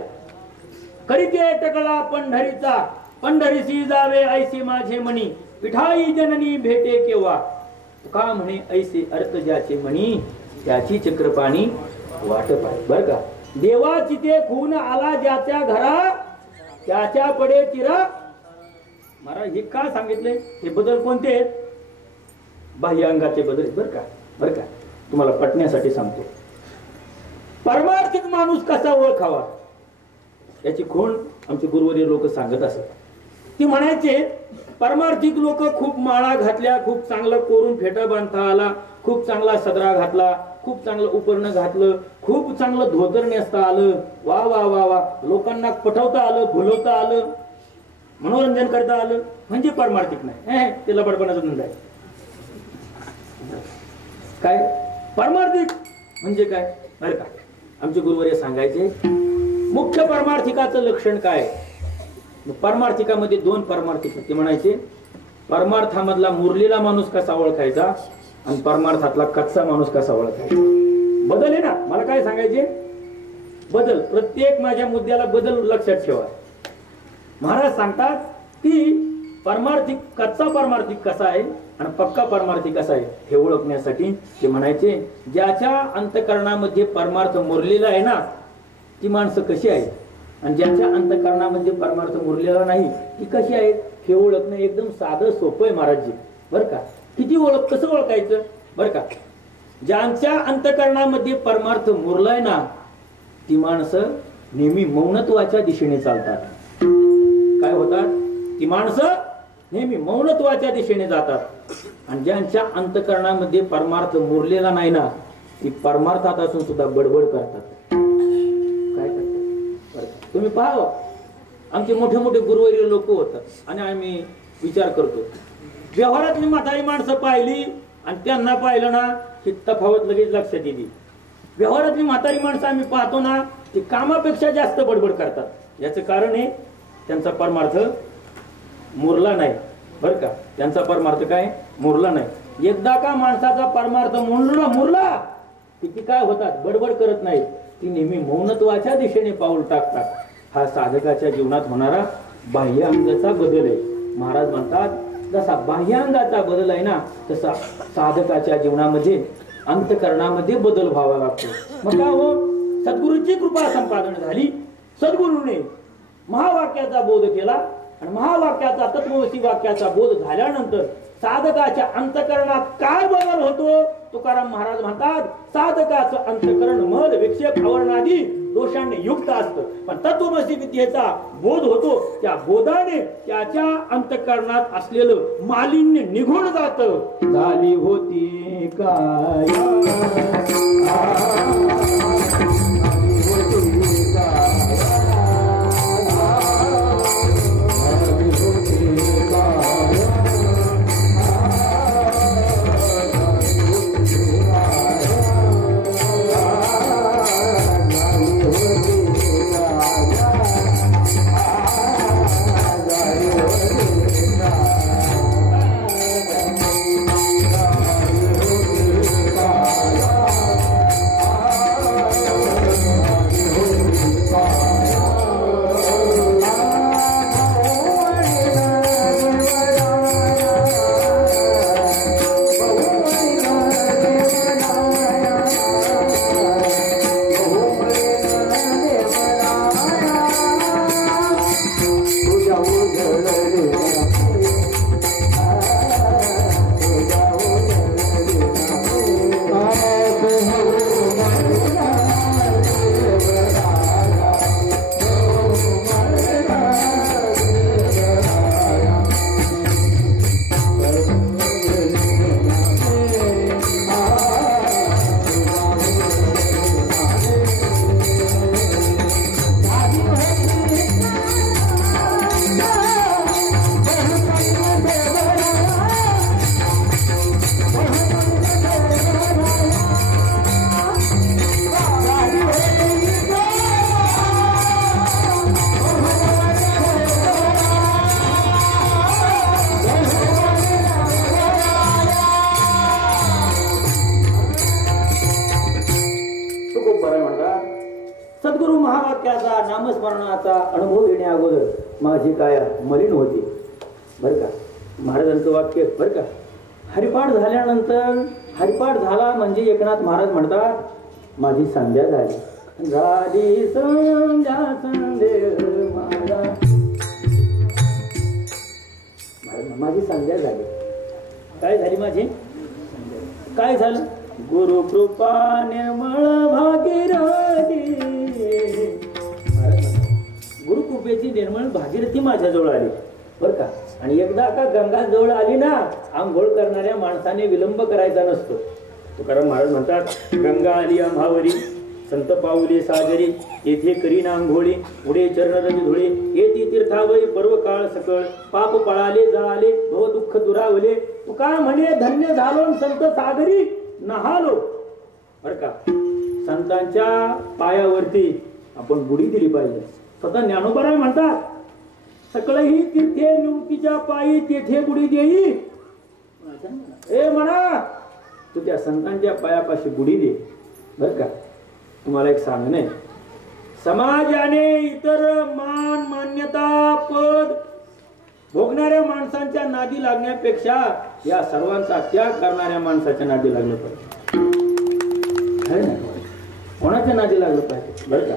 करीते टकला पंढरीचा, पंढरीसी जावे ऐसे माझे मणी, विठाई जननी भेटे केव्हा, तुका म्हणे ऐसे अर्थ ज्याचे म्हणी, त्याची चक्रपाणी वाटप आहे. बर का देवाची ते खून आला ज्याच्या घरा, त्याच्या पडे चिरा. महाराज हे का सांगितले. हे बदल कोणते आहेत. बाह्य अंगाचे बदल. बर का तुम्हाला पटण्यासाठी सांगतो. परमार्थिक माणूस कसा ओळखावा याची खूण आमचे गुरुवर्य लोक सांगत असत. ती म्हणायचे परमार्थिक लोक खूप माळा घातल्या, खूप चांगलं कोरून फेटा बांधता आला, खूप चांगला सदरा घातला, खूप चांगलं उपरणं घातलं, खूप चांगलं धोतर नेसता आलं, वा वा वा वा लोकांना पटवता आलं, भुलवता आलं, मनोरंजन करता आलं, म्हणजे परमार्थिक नाही. त्याला बडबडाचा धंदा आहे. काय परमार्थिक म्हणजे काय. बरं का आमचे गुरुवर्य सांगायचे मुख्य परमार्थिकाचं लक्षण काय. परमार्थिकामध्ये दोन परमार्थिक ते म्हणायचे. परमार्थामधला मुरलेला माणूस कसा ओळखायचा आणि परमार्थातला कच्चा माणूस कसा ओळखायचा. बदल आहे ना. मला काय सांगायचे बदल. प्रत्येक माझ्या मुद्द्याला बदल लक्षात ठेवा. महाराज सांगतात की परमार्थिक कच्चा परमार्थिक कसा आहे आणि पक्का परमार्थिक कसा आहे हे ओळखण्यासाठी ते म्हणायचे ज्याच्या अंतकरणामध्ये परमार्थ मुरलेला आहे ना ती माणसं कशी आहेत आणि ज्याच्या अंतकरणामध्ये परमार्थ मुरलेला नाही ती कशी आहेत हे ओळखणं एकदम साधं सोपं आहे महाराजजी. बरं का किती कसं ओळखायचं. बरं का ज्यांच्या अंतकरणामध्ये परमार्थ मुरलाय ना ती माणसं नेहमी मौनत्वाच्या दिशेने चालतात. काय होतात. ती माणसं नेहमी मौनत्वाच्या दिशेने जातात आणि ज्यांच्या अंतकरणामध्ये परमार्थ मुरलेला नाही ना ती परमार्थात असून सुद्धा बडबड करतात. काय करतात तुम्ही पहा. आमचे मोठे मोठे गुरुवर्य लोक होतात आणि आम्ही विचार करतो व्यवहारातली म्हातारी माणसं पाहिली आणि त्यांना पाहिलं ना की तफावत लगेच लक्षात येते. व्यवहारातली म्हातारी माणसं आम्ही पाहतो ना ती कामापेक्षा जास्त बडबड करतात. याचं कारण आहे त्यांचा परमार्थ मुरला नाही. बरं का त्यांचा परमार्थ काय मुरला नाही. एकदा का माणसाचा परमार्थ मुरला ती काय होतात बडबड करत नाही. ती नेहमी मौनत्वाच्या दिशेने पाऊल टाकतात. हा साधकाच्या जीवनात होणारा बाह्य अंगाचा बदल आहे. महाराज म्हणतात जसा बाह्य अंगाचा बदल आहे ना तसा साधकाच्या जीवनामध्ये अंतकरणामध्ये बदल व्हावा लागतो. मग काय हो सद्गुरूची कृपा संपादन झाली. सद्गुरूने महावाक्याचा बोध केला आणि महावाक्याचा तत्वमसी वाक्याचा बोध झाल्यानंतर साधकाच्या अंतकरणात काय बदल होतो. तुकाराम महाराज म्हणतात साधकाचं अंतकरण मल विक्षेप आवरणादी दोषांनी युक्त असतं पण तत्वमसी विद्येचा बोध होतो. त्या बोधाने त्याच्या अंतकरणात असलेलं मालिन्य निघून जातं. झाली होती काय नामस्मरणाचा अनुभव येण्या अगोदर माझी काया मलिन होती. बरं का, महाराजांचं वाक्य बरं का, हरिपाठ झाल्यानंतर हरिपाठ झाला म्हणजे एकनाथ महाराज म्हणतात माझी संध्या झाली. झाली संध्या संदेह माझा, माझी संध्या झाली. काय झाली माझी? काय झालं? गुरु कृपा निर्मळ भागीरथी, गुरु कृपेची निर्मळ भागीरथी माझ्याजवळ आली. बरं का, आणि एकदा का गंगा जवळ आली ना, आंघोळ करणाऱ्या माणसाने विलंब करायचा नसतो. तुकाराम महाराज म्हणतात गंगा आली आम्हावरी, संत पाऊले सागरी, येथे करीना अंघोळी, पुढे चरणरज धुळे, येती तीर्थावरी पर्व काळ सकळ, पाप पळाले जाले भव दुःख दुरावले, तुका म्हणे धन्य झालो संत सागरी नहालो. बर का, संतांच्या पायावरती आपण बुडी दिली पाहिजे. स्वतः ज्ञानोबा म्हणतात सकळही तीर्थे निवृत्तीच्या पायी तेथे बुडी देई. ए म्हणा तू त्या संतांच्या पायापाशी बुडी दे. बर का, तुम्हाला एक सांगणं आहे, समाजाने इतर मान मान्यता पद भोगणाऱ्या माणसांच्या नादी लागण्यापेक्षा या सर्वांचा त्याग करणाऱ्या माणसाच्या नादी लागलं पाहिजे. कोणाच्या नादी लागलं पाहिजे? बरं का,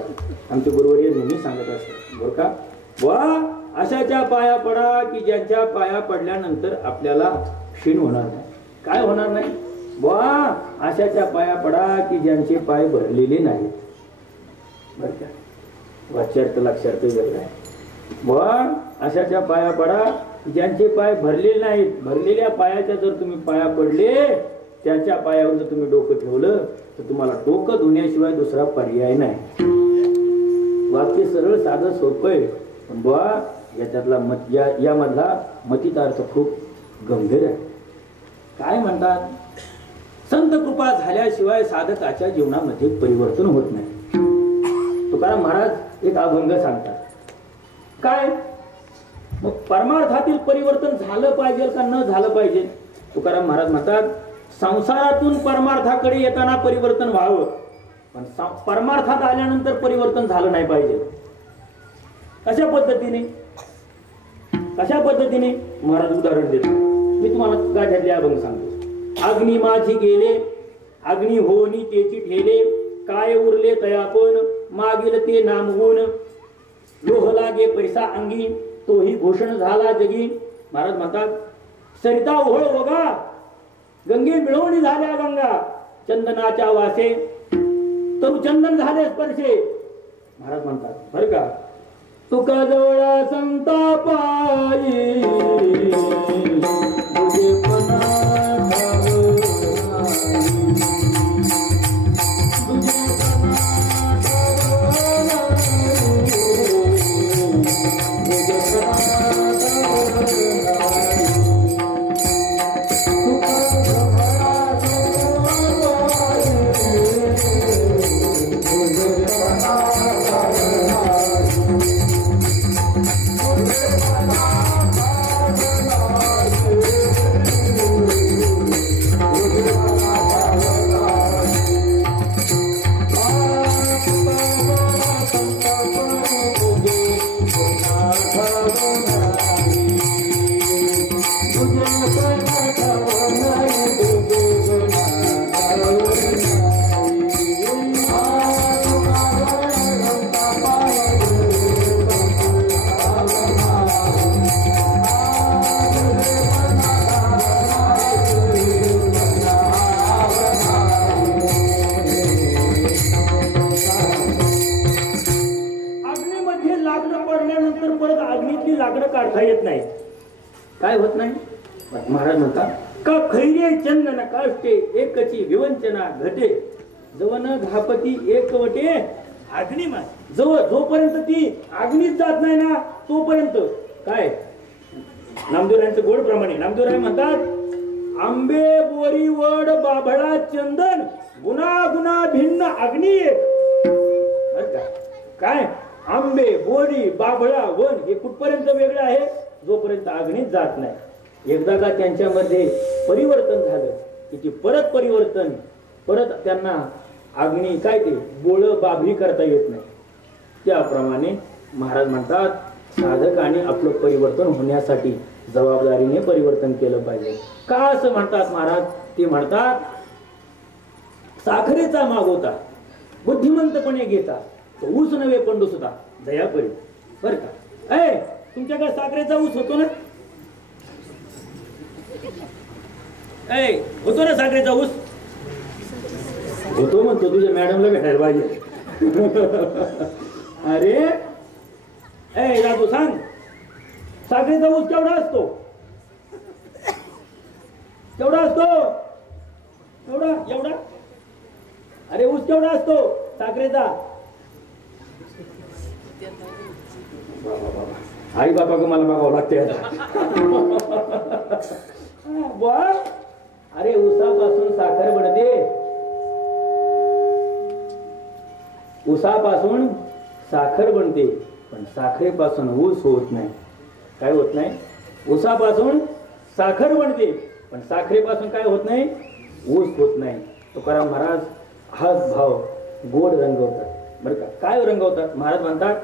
आमचे गुरुवर्य नेहमी सांगत असतात बरं का, वा अशाच्या पाया पडा की ज्यांच्या पाया पडल्यानंतर आपल्याला क्षीण होणार नाही. काय होणार नाही? वा अशाच्या पाया पडा की ज्यांचे पाय भरलेले नाहीत. बरं का, वाच्यार्थ लक्षार्थ वेगळा आहे. वा अशाच्या पाया पडा ज्यांचे पाय भरलेले नाहीत. भरलेल्या पायाच्या जर तुम्ही पाया पडले, त्याच्या पायावर जर तुम्ही डोकं ठेवलं तर तुम्हाला डोकं धुण्याशिवाय दुसरा पर्याय नाही. वाक्य सरळ साधं सोपं आहे, पण बुवा याच्यातला यामधला मतितार्थ खूप गंभीर आहे. काय म्हणतात, संत कृपा झाल्याशिवाय साधकाच्या जीवनामध्ये परिवर्तन होत नाही. तुकाराम महाराज एक अभंग सांगतात. काय मग परमार्थातील परिवर्तन झालं पाहिजे का न झालं पाहिजे? तुकाराम महाराज म्हणतात संसारातून परमार्थाकडे येताना परिवर्तन व्हावं, पण परमार्थात आल्यानंतर परिवर्तन झालं नाही पाहिजे. कशा पद्धतीने महाराज उदाहरण देतो. मी तुम्हाला गाठ्यातले अभंग सांगतो. अग्नी माझी गेले, अग्नी होनी तेची ठेले, काय उरले तयापण मागील ते नामगुण, लोह लागे पैसा अंगी तोही भूषण झाला जगी. महाराज म्हणतात सरिता ओहळ बघा, गंगे मिळवणी झाल्या गंगा, चंदनाच्या वासे तरू चंदन झाले स्पर्शे. महाराज म्हणतात बरं का, तुका जवळ संतापाई काढता येत नाही. काय होत नाही? महाराज म्हणतात का खैरे चंदन काष्टे एकची विवंचना घटे, जवन घापती एकवटे अग्निमा. जोपर्यंत ती अग्नीत जात नाही ना तोपर्यंत काय. नामदेवरायांचं गोड प्रमाणे नामदेवराय म्हणतात आंबे बोरी वड बाभळा चंदन गुना गुना भिन्न अग्नी. काय आंबे बोरी बाभळा वन हे कुठपर्यंत वेगळं आहे? जोपर्यंत अग्नीत जात नाही. एकदा का त्यांच्यामध्ये परिवर्तन झालं की परत त्यांना अग्नी काय ते बोळ बाभरी करता येत नाही. त्याप्रमाणे महाराज म्हणतात साधकाने आपलं परिवर्तन होण्यासाठी जबाबदारीने परिवर्तन केलं पाहिजे. का असं म्हणतात महाराज? ते म्हणतात साखरेचा मागोता बुद्धिमंतपणे घेता तो ऊस नव्हे पंडू सुद्धा दयापरी. बर का? तुमच्याकडे साखरेचा ऊस होतो ना? होतो ना साखरेचा ऊस? होतो म्हणतो, तुझ्या मॅडमला भेटायला पाहिजे. अरे तू सांग साखरेचा ऊस केवढा असतो? केवढा असतो? एवढा? अरे ऊस केवढा असतो साखरेचा? आई बाबा का मला बघावं लागते. अरे ऊसापासून साखर बनते. ऊसापासून साखर बनते, पण साखरेपासून ऊस होत नाही. काय होत नाही? ऊसापासून साखर बनते, पण साखरेपासून काय होत नाही? ऊस होत नाही. तुकाराम महाराज हाच भाव गोड रंगवतात. बरं का? काय रंगवतात? महाराज म्हणतात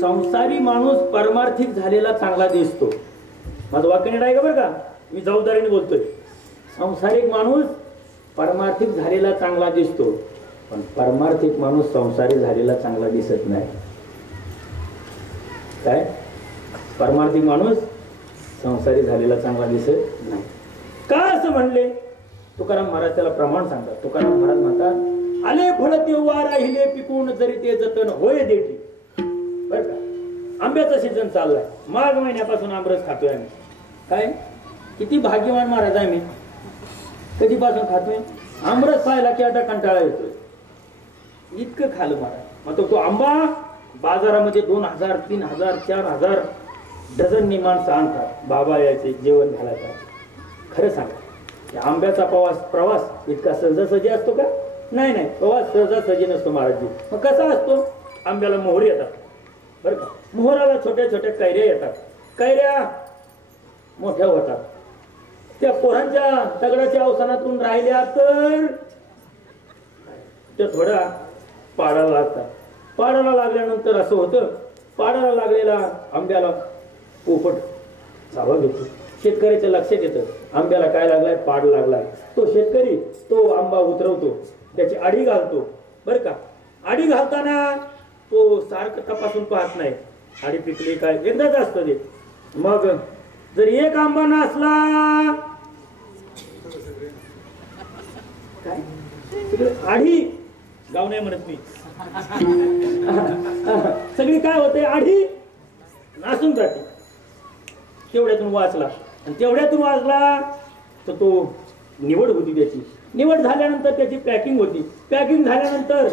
संसारी माणूस परमार्थिक झालेला चांगला दिसतो. माझं वाक्य नीट आहे का? बरं का? मी जबाबदारीने बोलतोय. संसारिक माणूस परमार्थिक झालेला चांगला दिसतो, पण परमार्थिक माणूस संसारी झालेला चांगला दिसत नाही. काय? परमार्थिक माणूस संसारी झालेला चांगला दिसत नाही. का असं म्हणले? तुकाराम महाराज त्याला प्रमाण सांगतात. तुकाराम महाराज म्हणतात आले फळ तेव्हा राहिले पिकून जरी ते जतन होय देठी. बर का? आंब्याचा सीझन चाललाय. माघ महिन्यापासून आमरस खातोय आम्ही. काय किती भाग्यवान महाराज आहे मी. कधीपासून खातोय आमरस? पाहिला की आता कंटाळा येतोय. इतकं खाल्लं महाराज. मग तो आंबा बाजारामध्ये 2000, 3000, 4000 डझननी माणसं आणतात. बाबा यायचे जेवण घालायचं. खरं सांगा आंब्याचा प्रवास इतका सहजासहजी असतो का? नाही. प्रवास सहजासहजी नसतो महाराजजी. मग कसा असतो? आंब्याला मोहर येतात. बरं का? मोहराला छोट्या छोट्या कैऱ्या येतात. कैऱ्या मोठ्या होतात. त्या पोरांच्या दगडाच्या अवसानातून राहिल्या तर त्या थोड्या पाडाला लागतात. पाडाला लागल्यानंतर असं होतं, पाडाला लागलेला आंब्याला पोपट चावा घेतो. शेतकऱ्याच्या लक्षात येतं आंब्याला काय लागलाय? पाड लागलाय. तो शेतकरी तो आंबा उतरवतो, त्याची आडी घालतो. बरं का? आडी घालताना तो सारखं तपासून पाहत नाही आडी पिकली काय. एकदाच असतं ते. मग जर एक आंबा नसला काय आडी गाव नाही म्हणत मी. सगळी काय होते? आडी नासून जाते. तेवढ्यातून वाचला आणि तेवढ्यातून वाचला तर तो निवड होती. त्याची निवड झाल्यानंतर त्याची पॅकिंग होती. पॅकिंग झाल्यानंतर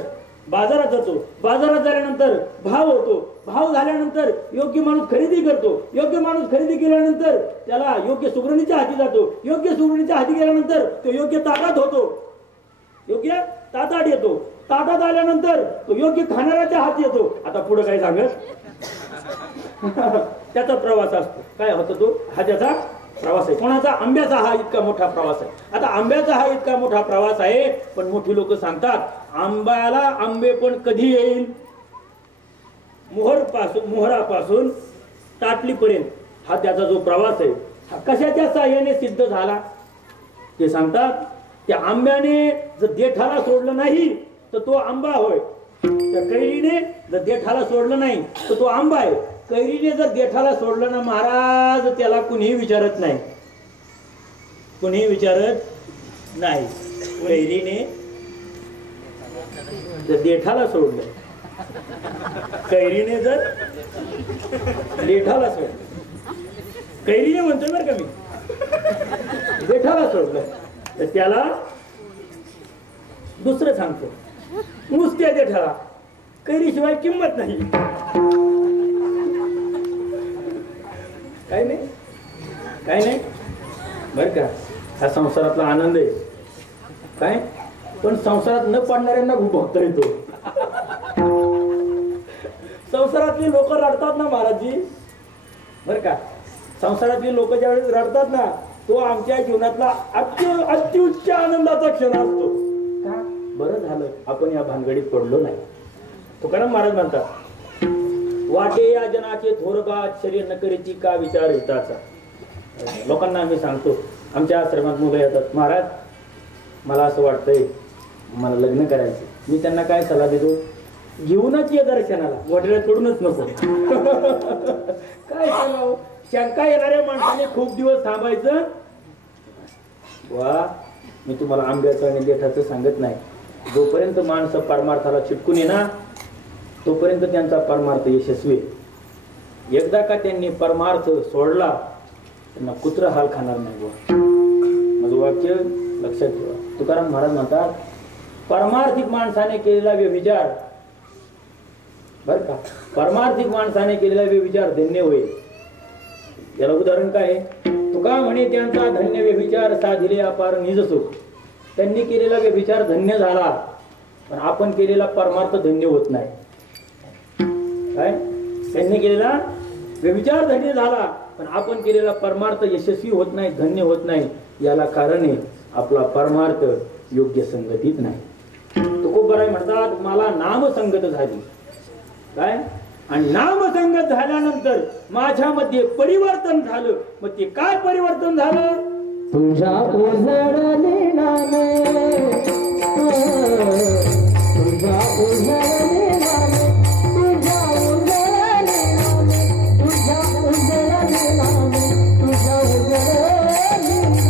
बाजारात जातो. बाजारात झाल्यानंतर भाव होतो. भाव झाल्यानंतर योग्य माणूस खरेदी करतो. योग्य माणूस खरेदी केल्यानंतर त्याला योग्य सुगरणीच्या हाती जातो. योग्य सुगरणीच्या हाती गेल्यानंतर तो योग्य ताटात होतो. योग्य ताटात येतो. ताटात आल्यानंतर तो योग्य खाणाऱ्याच्या हाती येतो. आता पुढे काय सांगत? त्याचा प्रवास असतो. काय होतो तो? हा त्याचा प्रवास आहे. कोणाचा? आंब्याचा हा इतका मोठा प्रवास आहे. आता आंब्याचा हा इतका मोठा प्रवास आहे, पण मोठी लोक सांगतात आंब्याला आंबे पण कधी येईल? मोहरापासून ताटलीपर्यंत हा त्याचा जो प्रवास आहे हा कशाच्या साह्याने सिद्ध झाला? ते सांगतात त्या आंब्याने जर देठाला सोडलं नाही तर तो आंबा होय. त्या कैरीने जर देठाला सोडलं नाही तर तो आंबा आहे. कैरीने जर देठाला सोडलं ना महाराज त्याला कुणीही विचारत नाही. कुणीही विचारत नाही. कैरीने जर देठाला सोडलं, कैरीने जर देठाला सोडलं, कैरीने म्हणतोय बरं का मी, देठाला सोडलं तर त्याला दुसरं सांगतो नुसत्या देठाला कैरीशिवाय किंमत नाही. काय नाही बर का? हा संसारातला आनंद आहे. काय पण संसारात न पडणाऱ्यांना खूप भोगता येतो. संसारातली लोक रडतात ना महाराजजी. बर का? संसारातली लोक ज्यावेळेस रडतात ना तो आमच्या जीवनातला अत्युच्च आनंदाचा क्षण असतो. का? बरं झालं आपण या भानगडीत पडलो नाही. तुकाराम महाराज म्हणतात वाटे या जनाचे थोरबात शरीर न करीची का विचार हिताचा. लोकांना आम्ही सांगतो, आमच्या आश्रमात मुलं येतात, महाराज मला असं वाटतंय मला लग्न करायचं. मी त्यांना काय सल्ला देतो, घेऊनच ये दर्शनाला, वडिला तोडूनच नको. काय सांगावं, शंका येणाऱ्या माणसाने खूप दिवस थांबायचं. वा, मी तुम्हाला आंब्याचं आणि देठाचं सांगत नाही, जोपर्यंत माणसं परमार्थाला चिटकून येणार तोपर्यंत त्यांचा परमार्थ यशस्वी. एकदा का त्यांनी परमार्थ सोडला त्यांना कुत्र हाल खाणार नाही. बुवा, माझं वाक्य लक्षात ठेवा. तुकाराम महाराज म्हणतात, परमार्थिक माणसाने केलेला व्यभिचार, बर का, परमार्थिक माणसाने केलेला व्यभिचार धन्य होईल. याला उदाहरण काय आहे? तुका म्हणे त्यांचा धन्य व्यभिचार साधिले अपार निज सुख. त्यांनी केलेला व्यभिचार धन्य झाला, पण आपण केलेला परमार्थ धन्य होत नाही. काय, त्यांनी केलेला व्यभिचार धन्य झाला, पण आपण केलेला परमार्थ यशस्वी होत नाही, धन्य होत नाही. याला कारण आहे आपला परमार्थ योग्य संगतीत नाही. तुकोबराय म्हणतात, मला नामसंगत झाली. काय, आणि नामसंगत झाल्यानंतर माझ्यामध्ये परिवर्तन झालं. मग ते काय परिवर्तन झालं? तुझ्या उजळले नामे, तुझ्या उजळले नामे, तुझ्या उजळले नामे, तुझ्या उजळले नामे, तुझ्या उजळले नामे, तुझ्या उजळले नामे, तुझ्या उजळले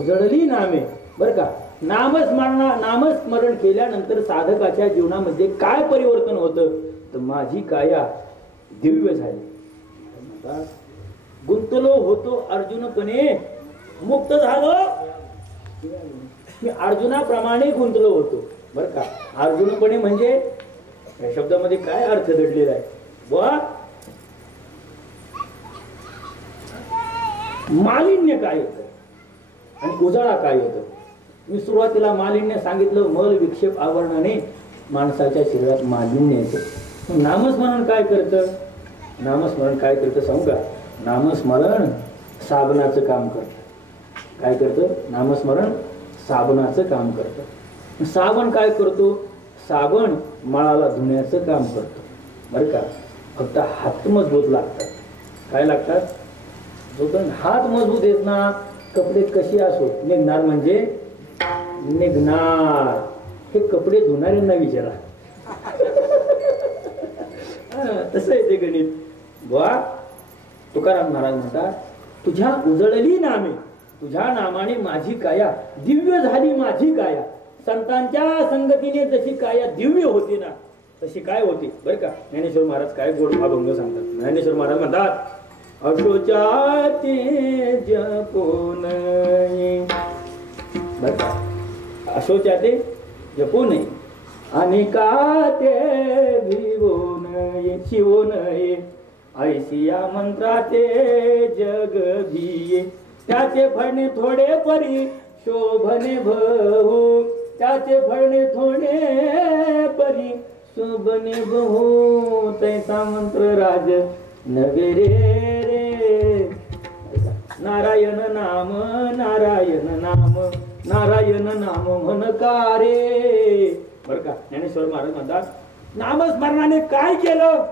उजळली नामे. बर का, नामस्मरण केल्यानंतर साधकाच्या जीवनामध्ये काय परिवर्तन होतं? तर माझी काया दिव्य झाली. गुंतलो होतो अर्जुनपणे मुक्त झालो. मी अर्जुनाप्रमाणे गुंतलो होतो. बर का, अर्जुनपणे म्हणजे या शब्दामध्ये काय अर्थ दडलेला आहे? वा, मालिन्य काय होतं आणि उजाळा काय होतं? मी सुरुवातीला मालिन्य सांगितलं. मल विक्षेप आवरणाने माणसाच्या शरीरात मालिन्य येतं. नामस्मरण काय करतं? नामस्मरण काय करतं सांगू का? नामस्मरण साबणाचं काम करतं. काय करतं? नामस्मरण साबणाचं काम करतं. साबण काय करतो? साबण मळाला धुण्याचं काम करतो. बरं का, फक्त हात मजबूत लागतात. काय लागतात? जोपर्यंत हात मजबूत आहेत ना, कपडे कशी असो निघणार म्हणजे निघणार. हे कपडे धुणाऱ्यांना विचारा. तसं आहे ते गणित. बुवा तुकाराम महाराज म्हणतात, तुझ्या उजळली नामे, तुझ्या नामाने माझी काया दिव्य झाली माझी काया. संतांच्या संगतीने जशी काया दिव्य होती ना तशी काय होती बरं का. ज्ञानेश्वर महाराज काय गोड अभंग सांगतात. ज्ञानेश्वर महाराज म्हणतात, अशोचाते जपो नये, बरं का, अशोचाते जपो नये आणि का ते भिवो नये शिवो नये, ऐसिया मंत्राते जग भिये, त्याचे फळणे थोडे परी शोभने भवू, त्याचे फळणे थोडे परी शोभने भवू, तैसा मंत्र राज नवे रे. नारायण नाम नारायण नाम नारायण नाम म्हणकारे. बरं का. ज्ञानेश्वर महाराज म्हणतात, नामस्मरणाने काय केलं,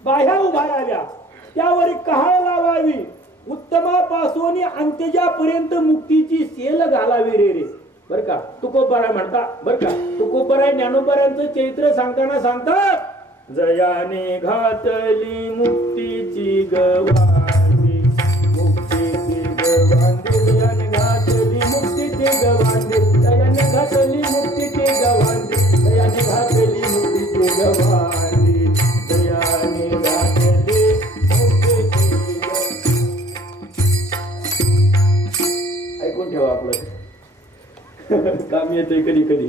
बाह्या उभाराव्या, त्यावर कहाळ लावावी, उत्तमापासून अंत्यजापर्यंत मुक्तीची सेल घालावी रे. बर का. तुकोबराय म्हणता. बर का. तुकोबराय ज्ञानोबरायांचं चरित्र सांगताना सांगतात, जयाने घातली मुक्तीची गवांडी, मुक्तीची गवांडी, जयाने घातली मुक्तीची गवांडी, जयाने घातली मुक्तीची गवांडी, जयाने घातली मुक्तीची गवांडी, जयाने घातली मुक्तीची गवांडी. ऐकून ठेवा आपलं काम येतंय कधी कधी.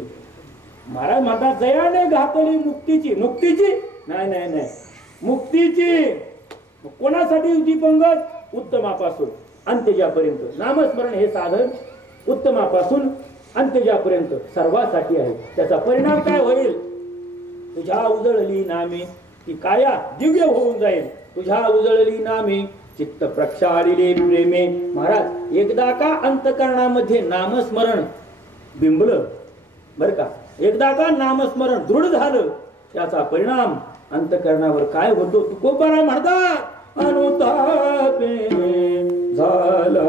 महाराज म्हणतात, जयाने घातली मुक्तीची, मुक्तीची नाही नाही नाही मुक्तीची. कोणासाठी होती पंगत, उत्तमापासून अंत्यजापर्यंत. नामस्मरण हे साधन उत्तमापासून अंत्यजापर्यंत सर्वांसाठी आहे. त्याचा परिणाम काय होईल, तुझ्या उजळली नामे ती काया दिव्य होऊन जाईल. तुझ्या उजळली नामे चित्त प्रक्षालिले प्रेमे. महाराज एकदा का अंतकरणामध्ये नामस्मरण बिंबलं बर का, एकदा का नामस्मरण दृढ झालं, त्याचा परिणाम अंतकरणावर काय होतो. तुकोबाराय म्हणतात, अनुतापे झाला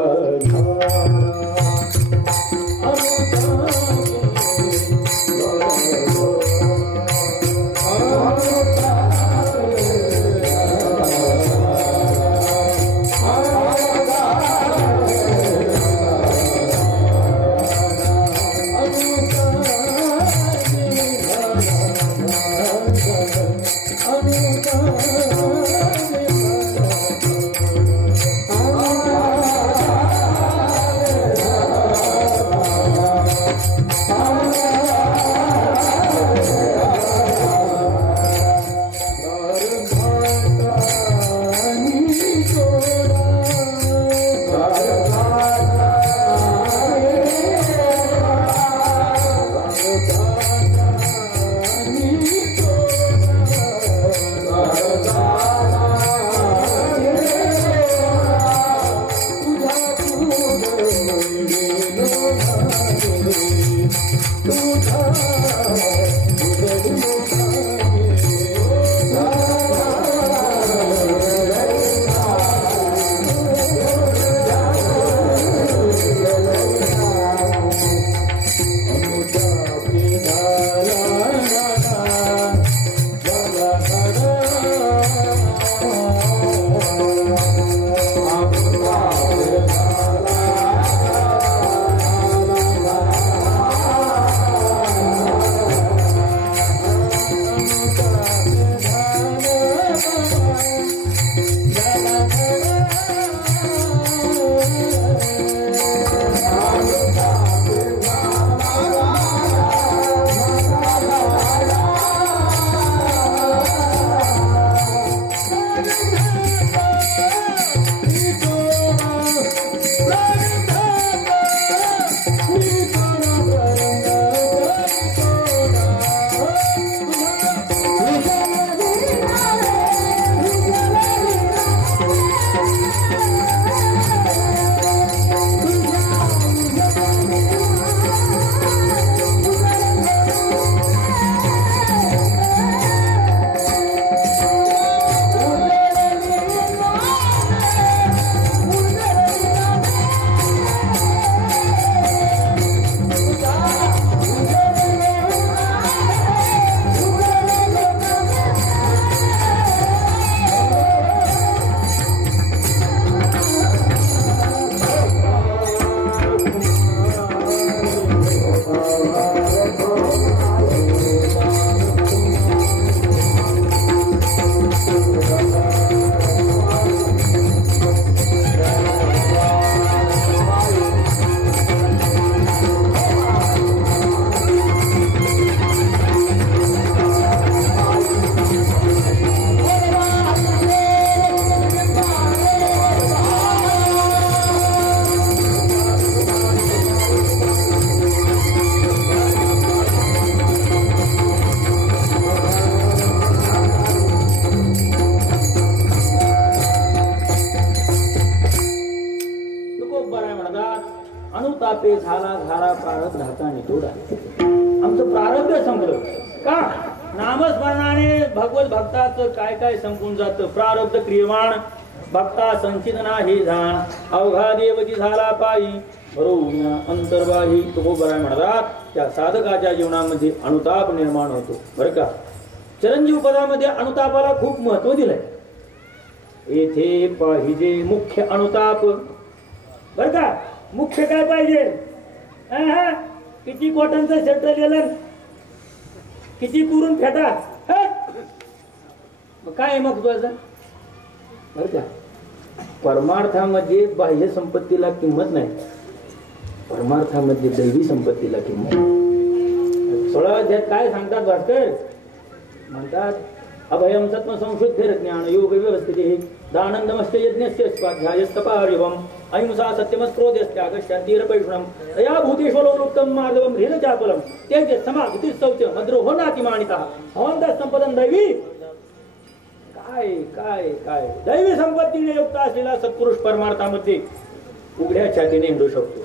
झाला झाला प्रारब्ध हाताने तोडा. आमचं प्रारब्ध संपलं का? नामस्मरणाने भगवत भक्ताचं काय काय संपून जातं. प्रारब्ध क्रियमाण भक्ता संचित नाही जाण, अवघा देवची झाला पायी बरोबर अंतर्बाही. तुकोबराय म्हणतात त्या साधकाच्या जीवनामध्ये अनुताप निर्माण होतो बरं का. चिरंजीव पदामध्ये अनुतापाला खूप महत्व दिलंय. येथे पाहिजे मुख्य अनुताप बर का. मुख्य काय पाहिजे? किती कॉटनचं शर्ट लिहिलं, किती कुरून फेटा, काय महत्वाचं बर का. परमार्थामध्ये बाह्य संपत्तीला किंमत नाही, परमार्थामध्ये दैवी संपत्तीला किंमत. 16 अध्यायात काय सांगतात भास्कर? म्हणतात अभयम सत्व संशुद्ध ज्ञान योग व्यवस्थिते दानंदमश्च यज्ञस्य स्वाध्यायस्तपारिवम अहिंसा सत्यमस्क्रोधस्त्याग शांतिरपैषणम तया भूतेश्वरोत्तम मार्गवम ह्रीलचापलम तेज समाधि शौच मद्रोहो नातिमानितः भवन्तः संपदं दैवी. काय काय काय दैवी संपत्तीने युक्त असलेला सत्पुरुष परमार्थामध्ये उघड्या छातीने हिंडू शकतो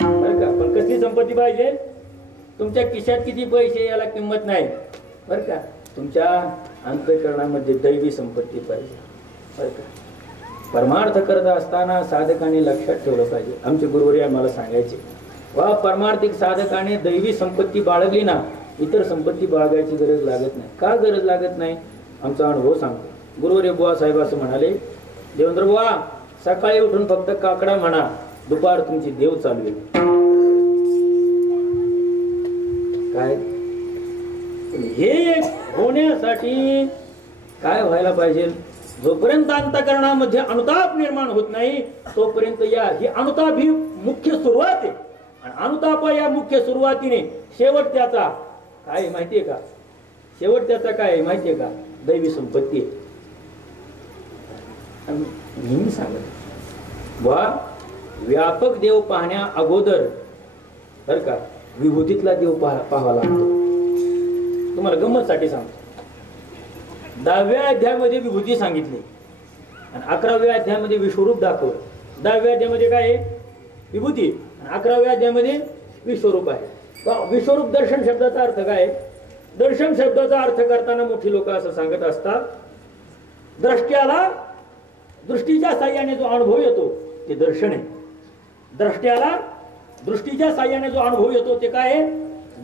बरं का. पण कसली संपत्ती पाहिजे? तुमच्या खिशात किती पैसे याला किंमत नाही बरं का. तुमच्या अंतःकरणामध्ये दैवी संपत्ती पाहिजे बरं का. परमार्थ करत असताना साधकाने लक्षात ठेवलं पाहिजे. आमचे गुरुवर्य आम्हाला सांगायचे वा परमार्थिक साधकाने दैवी संपत्ती बाळगली ना इतर संपत्ती बाळगायची गरज लागत नाही. का गरज लागत नाही? आमचा अनुभव सांगतो. गुरुवर्य बुवा साहेब असं म्हणाले, देवेंद्र बुवा सकाळी उठून फक्त काकडा म्हणा, दुपार तुमची देव चालवेल. काय हे होण्यासाठी काय व्हायला पाहिजे? जोपर्यंत अंतःकरणामध्ये अनुताप निर्माण होत नाही तोपर्यंत ही अनुताप ही मुख्य सुरुवात आहे. आणि अनुताप या मुख्य सुरुवातीने शेवट त्याचा काय माहितीये का? शेवट त्याचा काय माहितीये का? दैवी संपत्ती आहे. नेहमी सांगत वा व्यापक देव पाहण्या अगोदर बर का विभूतीतला देव पाहावा लागतो. तुम्हाला गंमतसाठी सांगतो. 10व्या अध्यायामध्ये विभूती सांगितली आणि 11व्या अध्यायामध्ये विश्वरूप दाखवलं. 10व्या अध्यायामध्ये काय आहे? विभूती. आणि 11व्या अध्यायामध्ये विश्वरूप आहे. विश्वरूप दर्शन शब्दाचा अर्थ काय? दर्शन शब्दाचा अर्थ करताना मोठी लोक असं सांगत असतात द्रष्ट्याला दृष्टीच्या साह्याने जो अनुभव येतो ते दर्शन आहे. द्रष्ट्याला दृष्टीच्या साह्याने जो अनुभव येतो ते काय आहे?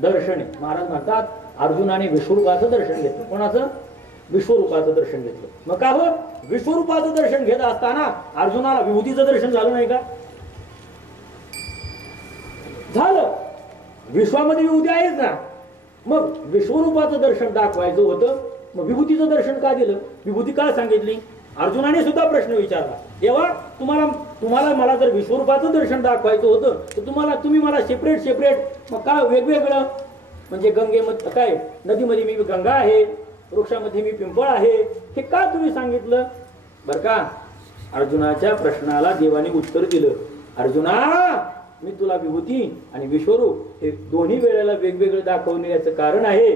दर्शन आहे. महाराज म्हणतात अर्जुनाने विश्वरूपाचं दर्शन घेतलं. कोणाचं? विश्वरूपाचं दर्शन घेतलं. मग का हो? विश्वरूपाचं दर्शन घेत असताना अर्जुनाला विभूतीचं दर्शन झालं नाही का? झालं. विश्वामध्ये विभूती आहेच ना. मग विश्वरूपाचं दर्शन दाखवायचं होतं, मग विभूतीचं दर्शन का दिलं? विभूती का सांगितली? अर्जुनाने सुद्धा प्रश्न विचारला, देवा तुम्हाला मला जर विश्वरूपाचं दर्शन दाखवायचं होतं तर तुम्ही मला सेपरेट मग का वेगवेगळं? म्हणजे गंगेमध्ये काय नदीमध्ये मी गंगा आहे, वृक्षामध्ये मी पिंपळ आहे, हे का तुम्ही सांगितलं? बर का. अर्जुनाच्या प्रश्नाला देवाने उत्तर दिलं, अर्जुना मी तुला विभूती आणि विश्वरूप हे दोन्ही वेळेला वेगवेगळं दाखवण्याचं कारण आहे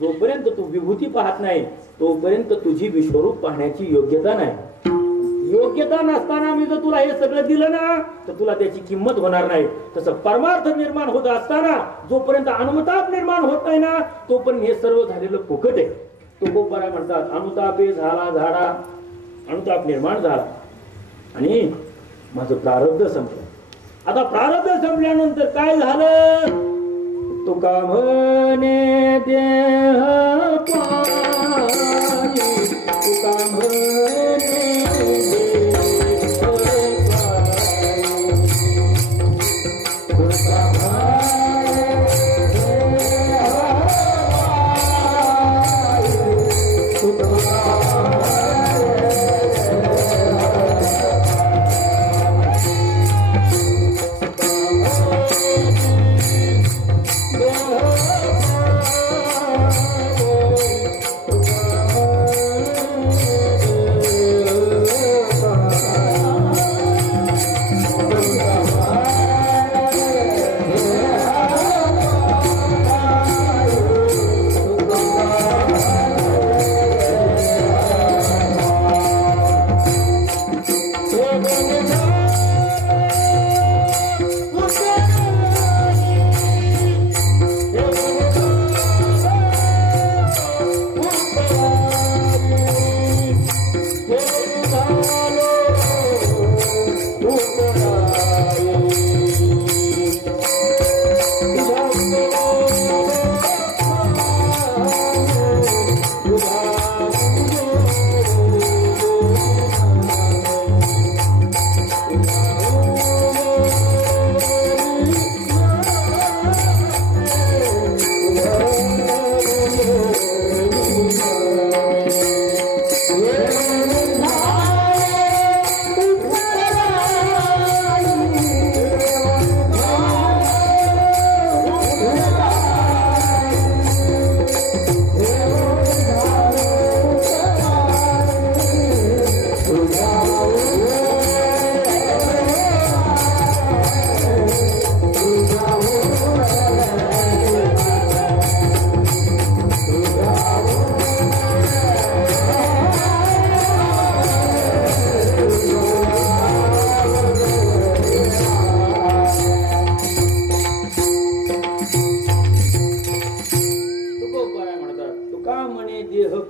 जोपर्यंत तू विभूती पाहत नाही तोपर्यंत तुझी विश्वरूप पाहण्याची योग्यता नाही. योग्यता नसताना मी जर तुला हे सगळं दिलं ना तर तुला त्याची किंमत होणार नाही. तसं परमार्थ निर्माण होत असताना जोपर्यंत अनुताप निर्माण होत नाही ना तोपर्यंत हे सर्व झालेलं फुकट आहे. तुकोबराय म्हणतात अनुतापे झाला झाडा, अनुताप निर्माण झाला आणि माझं प्रारब्ध संपलं. आता प्रारब्ध संपल्यानंतर काय झालं? तुका म्हणे देह पायी, तुका म्हणे देह पायी, तुका म्हणे देह पायी, तुका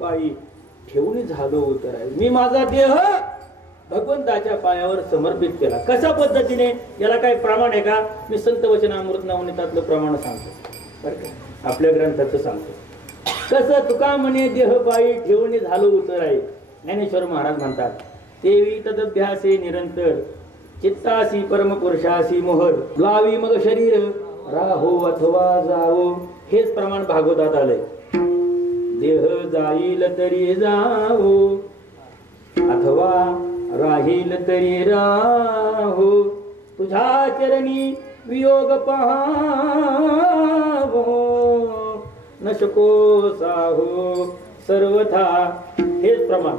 पायी ठेवून झालो उतराई. मी माझा देह भगवंताच्या पायावर समर्पित केला. कशा पद्धतीने? याला काही प्रमाण आहे का? मी संत वचनामृत नवनीतातलं प्रमाण सांगतो बरं का, आपल्या ग्रंथाचं सांगतो. कसं? तुका म्हणे देह पायी ठेवून झालो उतराई. ज्ञानेश्वर महाराज म्हणतात, तेवी तदभ्यासे निरंतर चित्तासी परमपुरुषासी मोहर लावी मग शरीर राहो अथवा जावो. हेच प्रमाण भागवतात आलंय. देह जाईल तरी जावो अथवा राहील तरी राहो, तुझ्या चरणी वियोग पहावो न शको साहो सर्वथा. हेच प्रमाण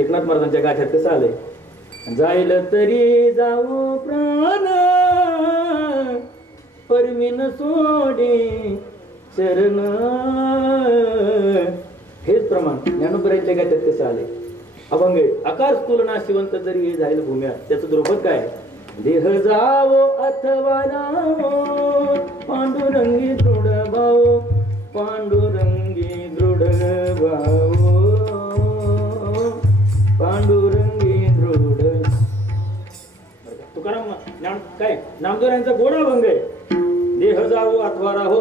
एकनाथ महाराजांच्या गाठ्यात कसं आलंय? जाईल तरी जाऊ प्राण परमीन सोडे चरण. हेच प्रमाण ज्ञानोबरांच्या गाठ्यात कसं आलंय? अभंग आकार तुलना शिवंत जरी जाईल भूम्या. त्याचं द्रुपद काय? देह जावो अथवा रावो पांडुरंगी दृढ भाव पांडुरंगी दृढ भाव पांडुरंगी दृढ. तुकाराम काय नामदेवांचा गोडा अभंग आहे. देह जावो अथवा राहो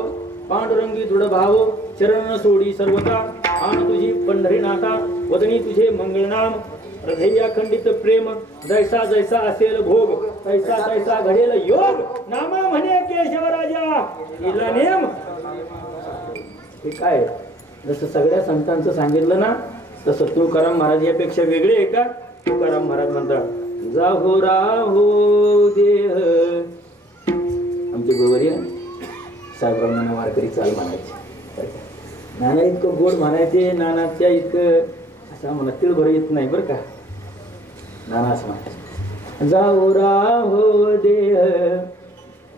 पांडुरंगी दृढ भाव चरण सोडी सर्वता आण तुझी पंढरीनाथा वदनी तुझे मंगळनाम. हृदया खंडित प्रेम जैसा जैसा असेल भोग तैसा तैसा घडेल योग. नामा म्हणे केशवराजा केला नेम. हे काय? जसं सगळ्या संतांचं सांगितलं ना तसं तुकाराम महाराज यापेक्षा वेगळे आहे का? तुकाराम महाराज म्हणतात, जाहो राहो देह. आमचे गोवरी साहेबरावांना वारकरी चाल म्हणायचे. नाना इतकं गोड म्हणायचे, नानाच्या इतकं असं म्हणा तिळभर येत नाही बरं का. नाना असं म्हणायचे, जाऊ राहो देह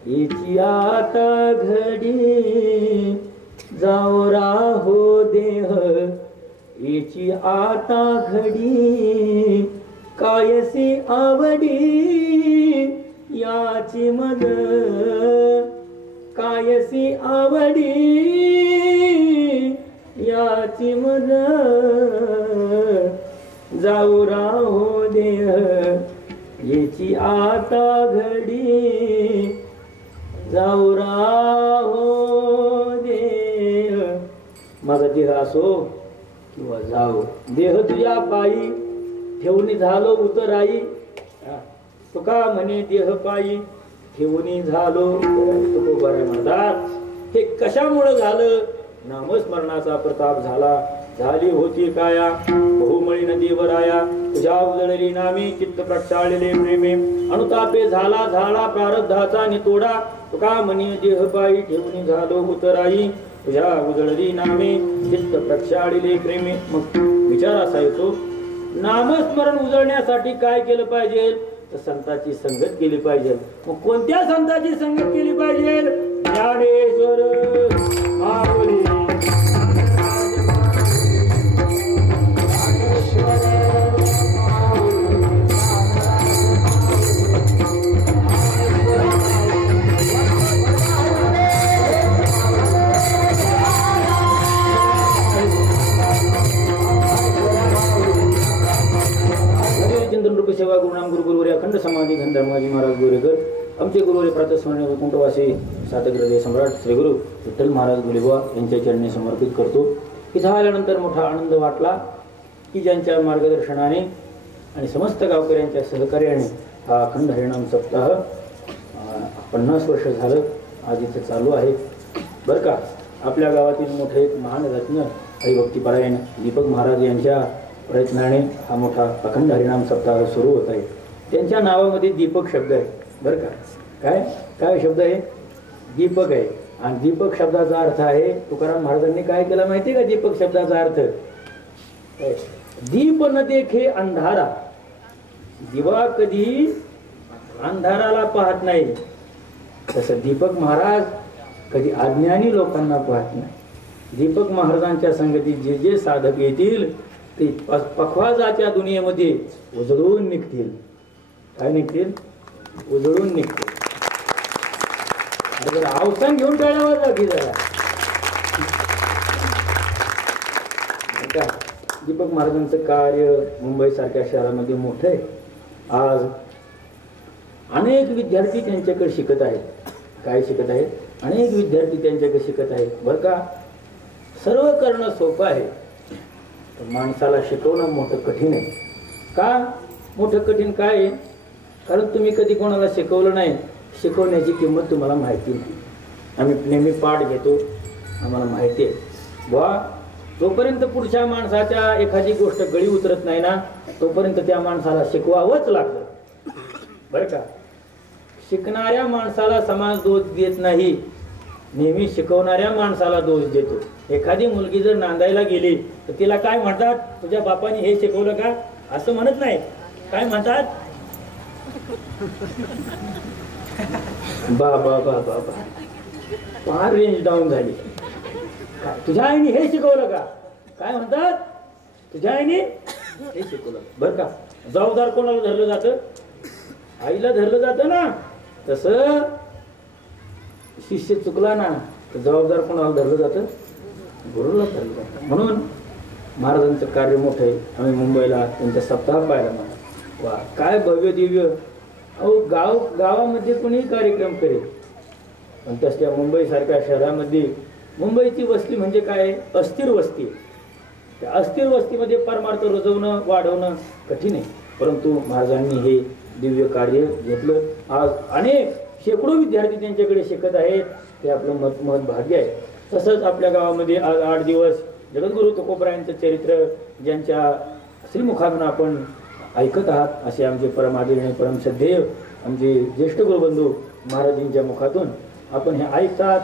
याची आता घडी. जाऊ राहो देह याची आता घडी. कायसी आवडी याची मद कायसी आवडी याची मद. जाऊ राहो देह याची आता घडी. जाऊ राहो देह. माझा देह असो किंवा जाओ देह तुझ्या पायी ठेवणी झालो उतराई. तुका म्हणे देह पायी ठेवणी झालो तुकोबाराय म्हणतात. हे कशामुळे झालं? नामस्मरणाचा प्रताप झाला. झाली होती काया बहुमळी नदीवर आया. तुझ्या उजळली नामी चित्त प्रक्षाळले प्रेमे. अनुतापे झाला झाला प्रारब्धाचा नितोडा. तुका म्हणे देह पायी ठेवणी झालो उतराई. तुझ्या उजळली नामे चित्त प्रक्षाळले प्रेमे. मग विचार असा येतो, नामस्मरण उजळण्यासाठी काय केलं पाहिजे? तर संतांची संगत केली पाहिजे. मग कोणत्या संतांची संगत केली पाहिजे? ज्ञानेश्वर माऊली. सेवा गुरुनाम गुरुगुरुवरे अखंड समाधी धनधर्माजी महाराज गोरेकर. आमचे गुरुवरे प्रातस्मरणीय वैकुंठवासी सातहृदय सम्राट श्री गुरु विठ्ठल महाराज गुलेबा यांच्या चरणी समर्पित करतो. इथं आल्यानंतर मोठा आनंद वाटला की ज्यांच्या मार्गदर्शनाने आणि समस्त गावकऱ्यांच्या सहकार्याने हा अखंड हरिनाम सप्ताह 50 वर्ष झालं आज इथं चालू आहे बरं का. आपल्या गावातील मोठे एक महान रत्न हरिभक्तीपरायण दीपक महाराज यांच्या प्रयत्नाने हा मोठा अखंड हरिनाम सप्ताह सुरू होत आहे. त्यांच्या नावामध्ये दीपक शब्द आहे बरं का. काय काय शब्द आहे? दीपक आहे. आणि दीपक शब्दाचा अर्थ आहे, तुकाराम महाराजांनी काय केला माहिती का? दीपक शब्दाचा अर्थ, दीप न देखे अंधारा. दिवा कधी अंधाराला पाहत नाही, तसं दीपक महाराज कधी अज्ञानी लोकांना पाहत नाही. दीपक महाराजांच्या संगतीत जे जे साधक येतील ते पखवाजाच्या दुनियेमध्ये उजळून निघतील. काय निघतील? उजळून निघतील. अवसान घेऊन टाळ्यावर जाती जरा. का दीपक महाराजांचं कार्य मुंबई सारख्या शहरामध्ये मोठं आहे. आज अनेक विद्यार्थी त्यांच्याकडे शिकत आहेत. काय शिकत आहेत? अनेक विद्यार्थी त्यांच्याकडे शिकत आहेत बरं का. सर्व करणं सोपं आहे, पण माणसाला शिकवणं मोठं कठीण आहे. का मोठं कठीण काय आहे? कारण तुम्ही कधी कोणाला शिकवलं नाही, शिकवण्याची किंमत तुम्हाला माहिती नाही. आम्ही नेहमी पाठ घेतो, आम्हाला माहिती आहे वा जोपर्यंत पुढच्या माणसाच्या एखादी गोष्ट गळी उतरत नाही ना तोपर्यंत त्या माणसाला शिकवावंच लागतं बरं का. शिकणाऱ्या माणसाला समाज दोष देत नाही, नेहमी शिकवणाऱ्या माणसाला दोष देतो. एखादी मुलगी जर नांदायला गेली तर तिला काय म्हणतात? तुझ्या बापाने हे शिकवलं का? असं म्हणत नाही. काय म्हणतात? बा बा बा बा बा फार रेंज डाऊन झाली. तुझ्या आईने हे शिकवलं का? काय म्हणतात? तुझ्या आईने हे शिकवलं बरं का. जबाबदार कोणाला धरलं जातं? आईला धरलं जातं ना. तसं शिष्य चुकला ना तर जबाबदार कोणाला धरलं जातं? गुरुला धरलं जातं. म्हणून महाराजांचं कार्य मोठं आहे. आम्ही मुंबईला त्यांचा सप्ताह पाहायला मला वा काय भव्य दिव्य. अहो गावामध्ये कोणीही कार्यक्रम करेल, पण तसल्या मुंबईसारख्या शहरामध्ये मुंबईची वस्ती म्हणजे काय? अस्थिर वस्ती. त्या अस्थिर वस्तीमध्ये परमार्थ रुजवणं वाढवणं कठीण आहे. परंतु महाराजांनी हे दिव्य कार्य घेतलं. आज अनेक शेकडो विद्यार्थी त्यांच्याकडे शिकत आहेत. ते आपलं महत् भाग्य आहे. तसंच आपल्या गावामध्ये आज 8 दिवस जगद्गुरु तुकोबरायांचं चरित्र ज्यांच्या श्रीमुखातून आपण ऐकत आहात असे आमचे परमादरणीय परमश्रद्धेय आमचे ज्येष्ठ गुरुबंधू महाराजांच्या मुखातून आपण हे ऐकतात.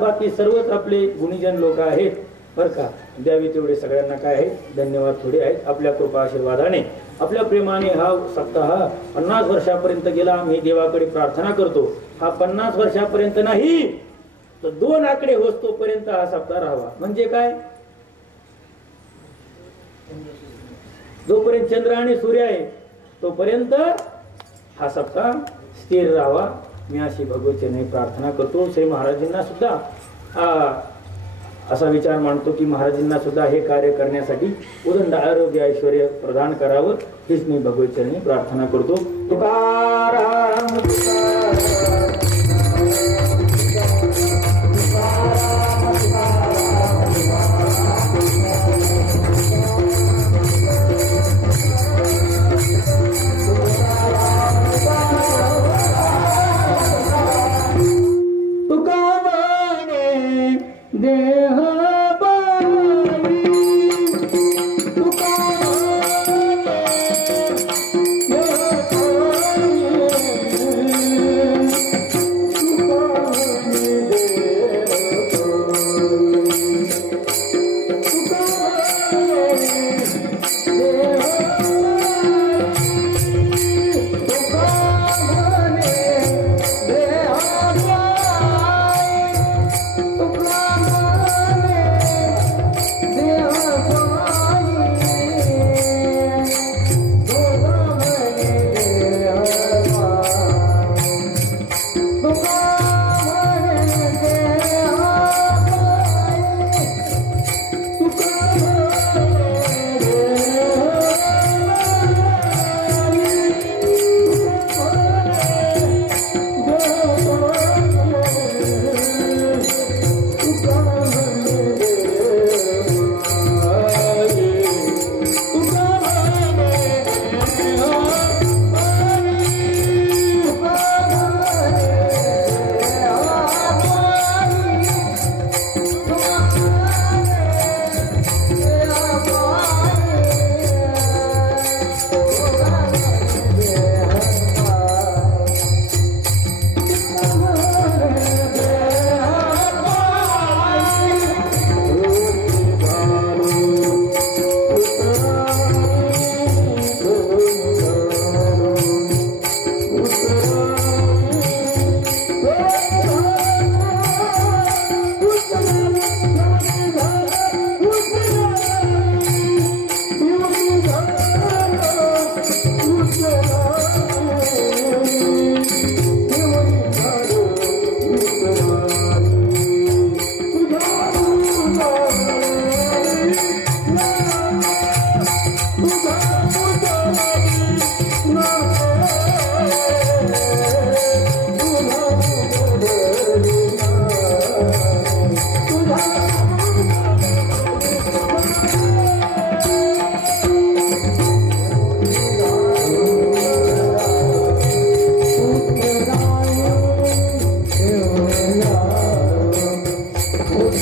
बाकी सर्वच आपले गुणीजन लोक आहेत बरं का. द्यावी तेवढे सगळ्यांना काय आहे धन्यवाद थोडे आहेत. आपल्या कृपा आशीर्वादाने आपल्या प्रेमाने हा सप्ताह 50 वर्षापर्यंत गेला. मी देवाकडे प्रार्थना करतो हा 50 वर्षापर्यंत नाही तर 2 आकडे होतोपर्यंत हा सप्ताह राहावा. म्हणजे काय? जोपर्यंत चंद्र आणि सूर्य आहे तोपर्यंत हा सप्ताह स्थिर राहावा. मी अशी भगवतीने प्रार्थना करतो. श्री महाराजांना सुद्धा असा विचार मांडतो की महाराजांना सुद्धा हे कार्य करण्यासाठी उदंड आरोग्य ऐश्वर्य प्रदान करावं हीच मी भगवतीने प्रार्थना करतो. तुकाराम तुकाराम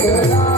विठ्ठला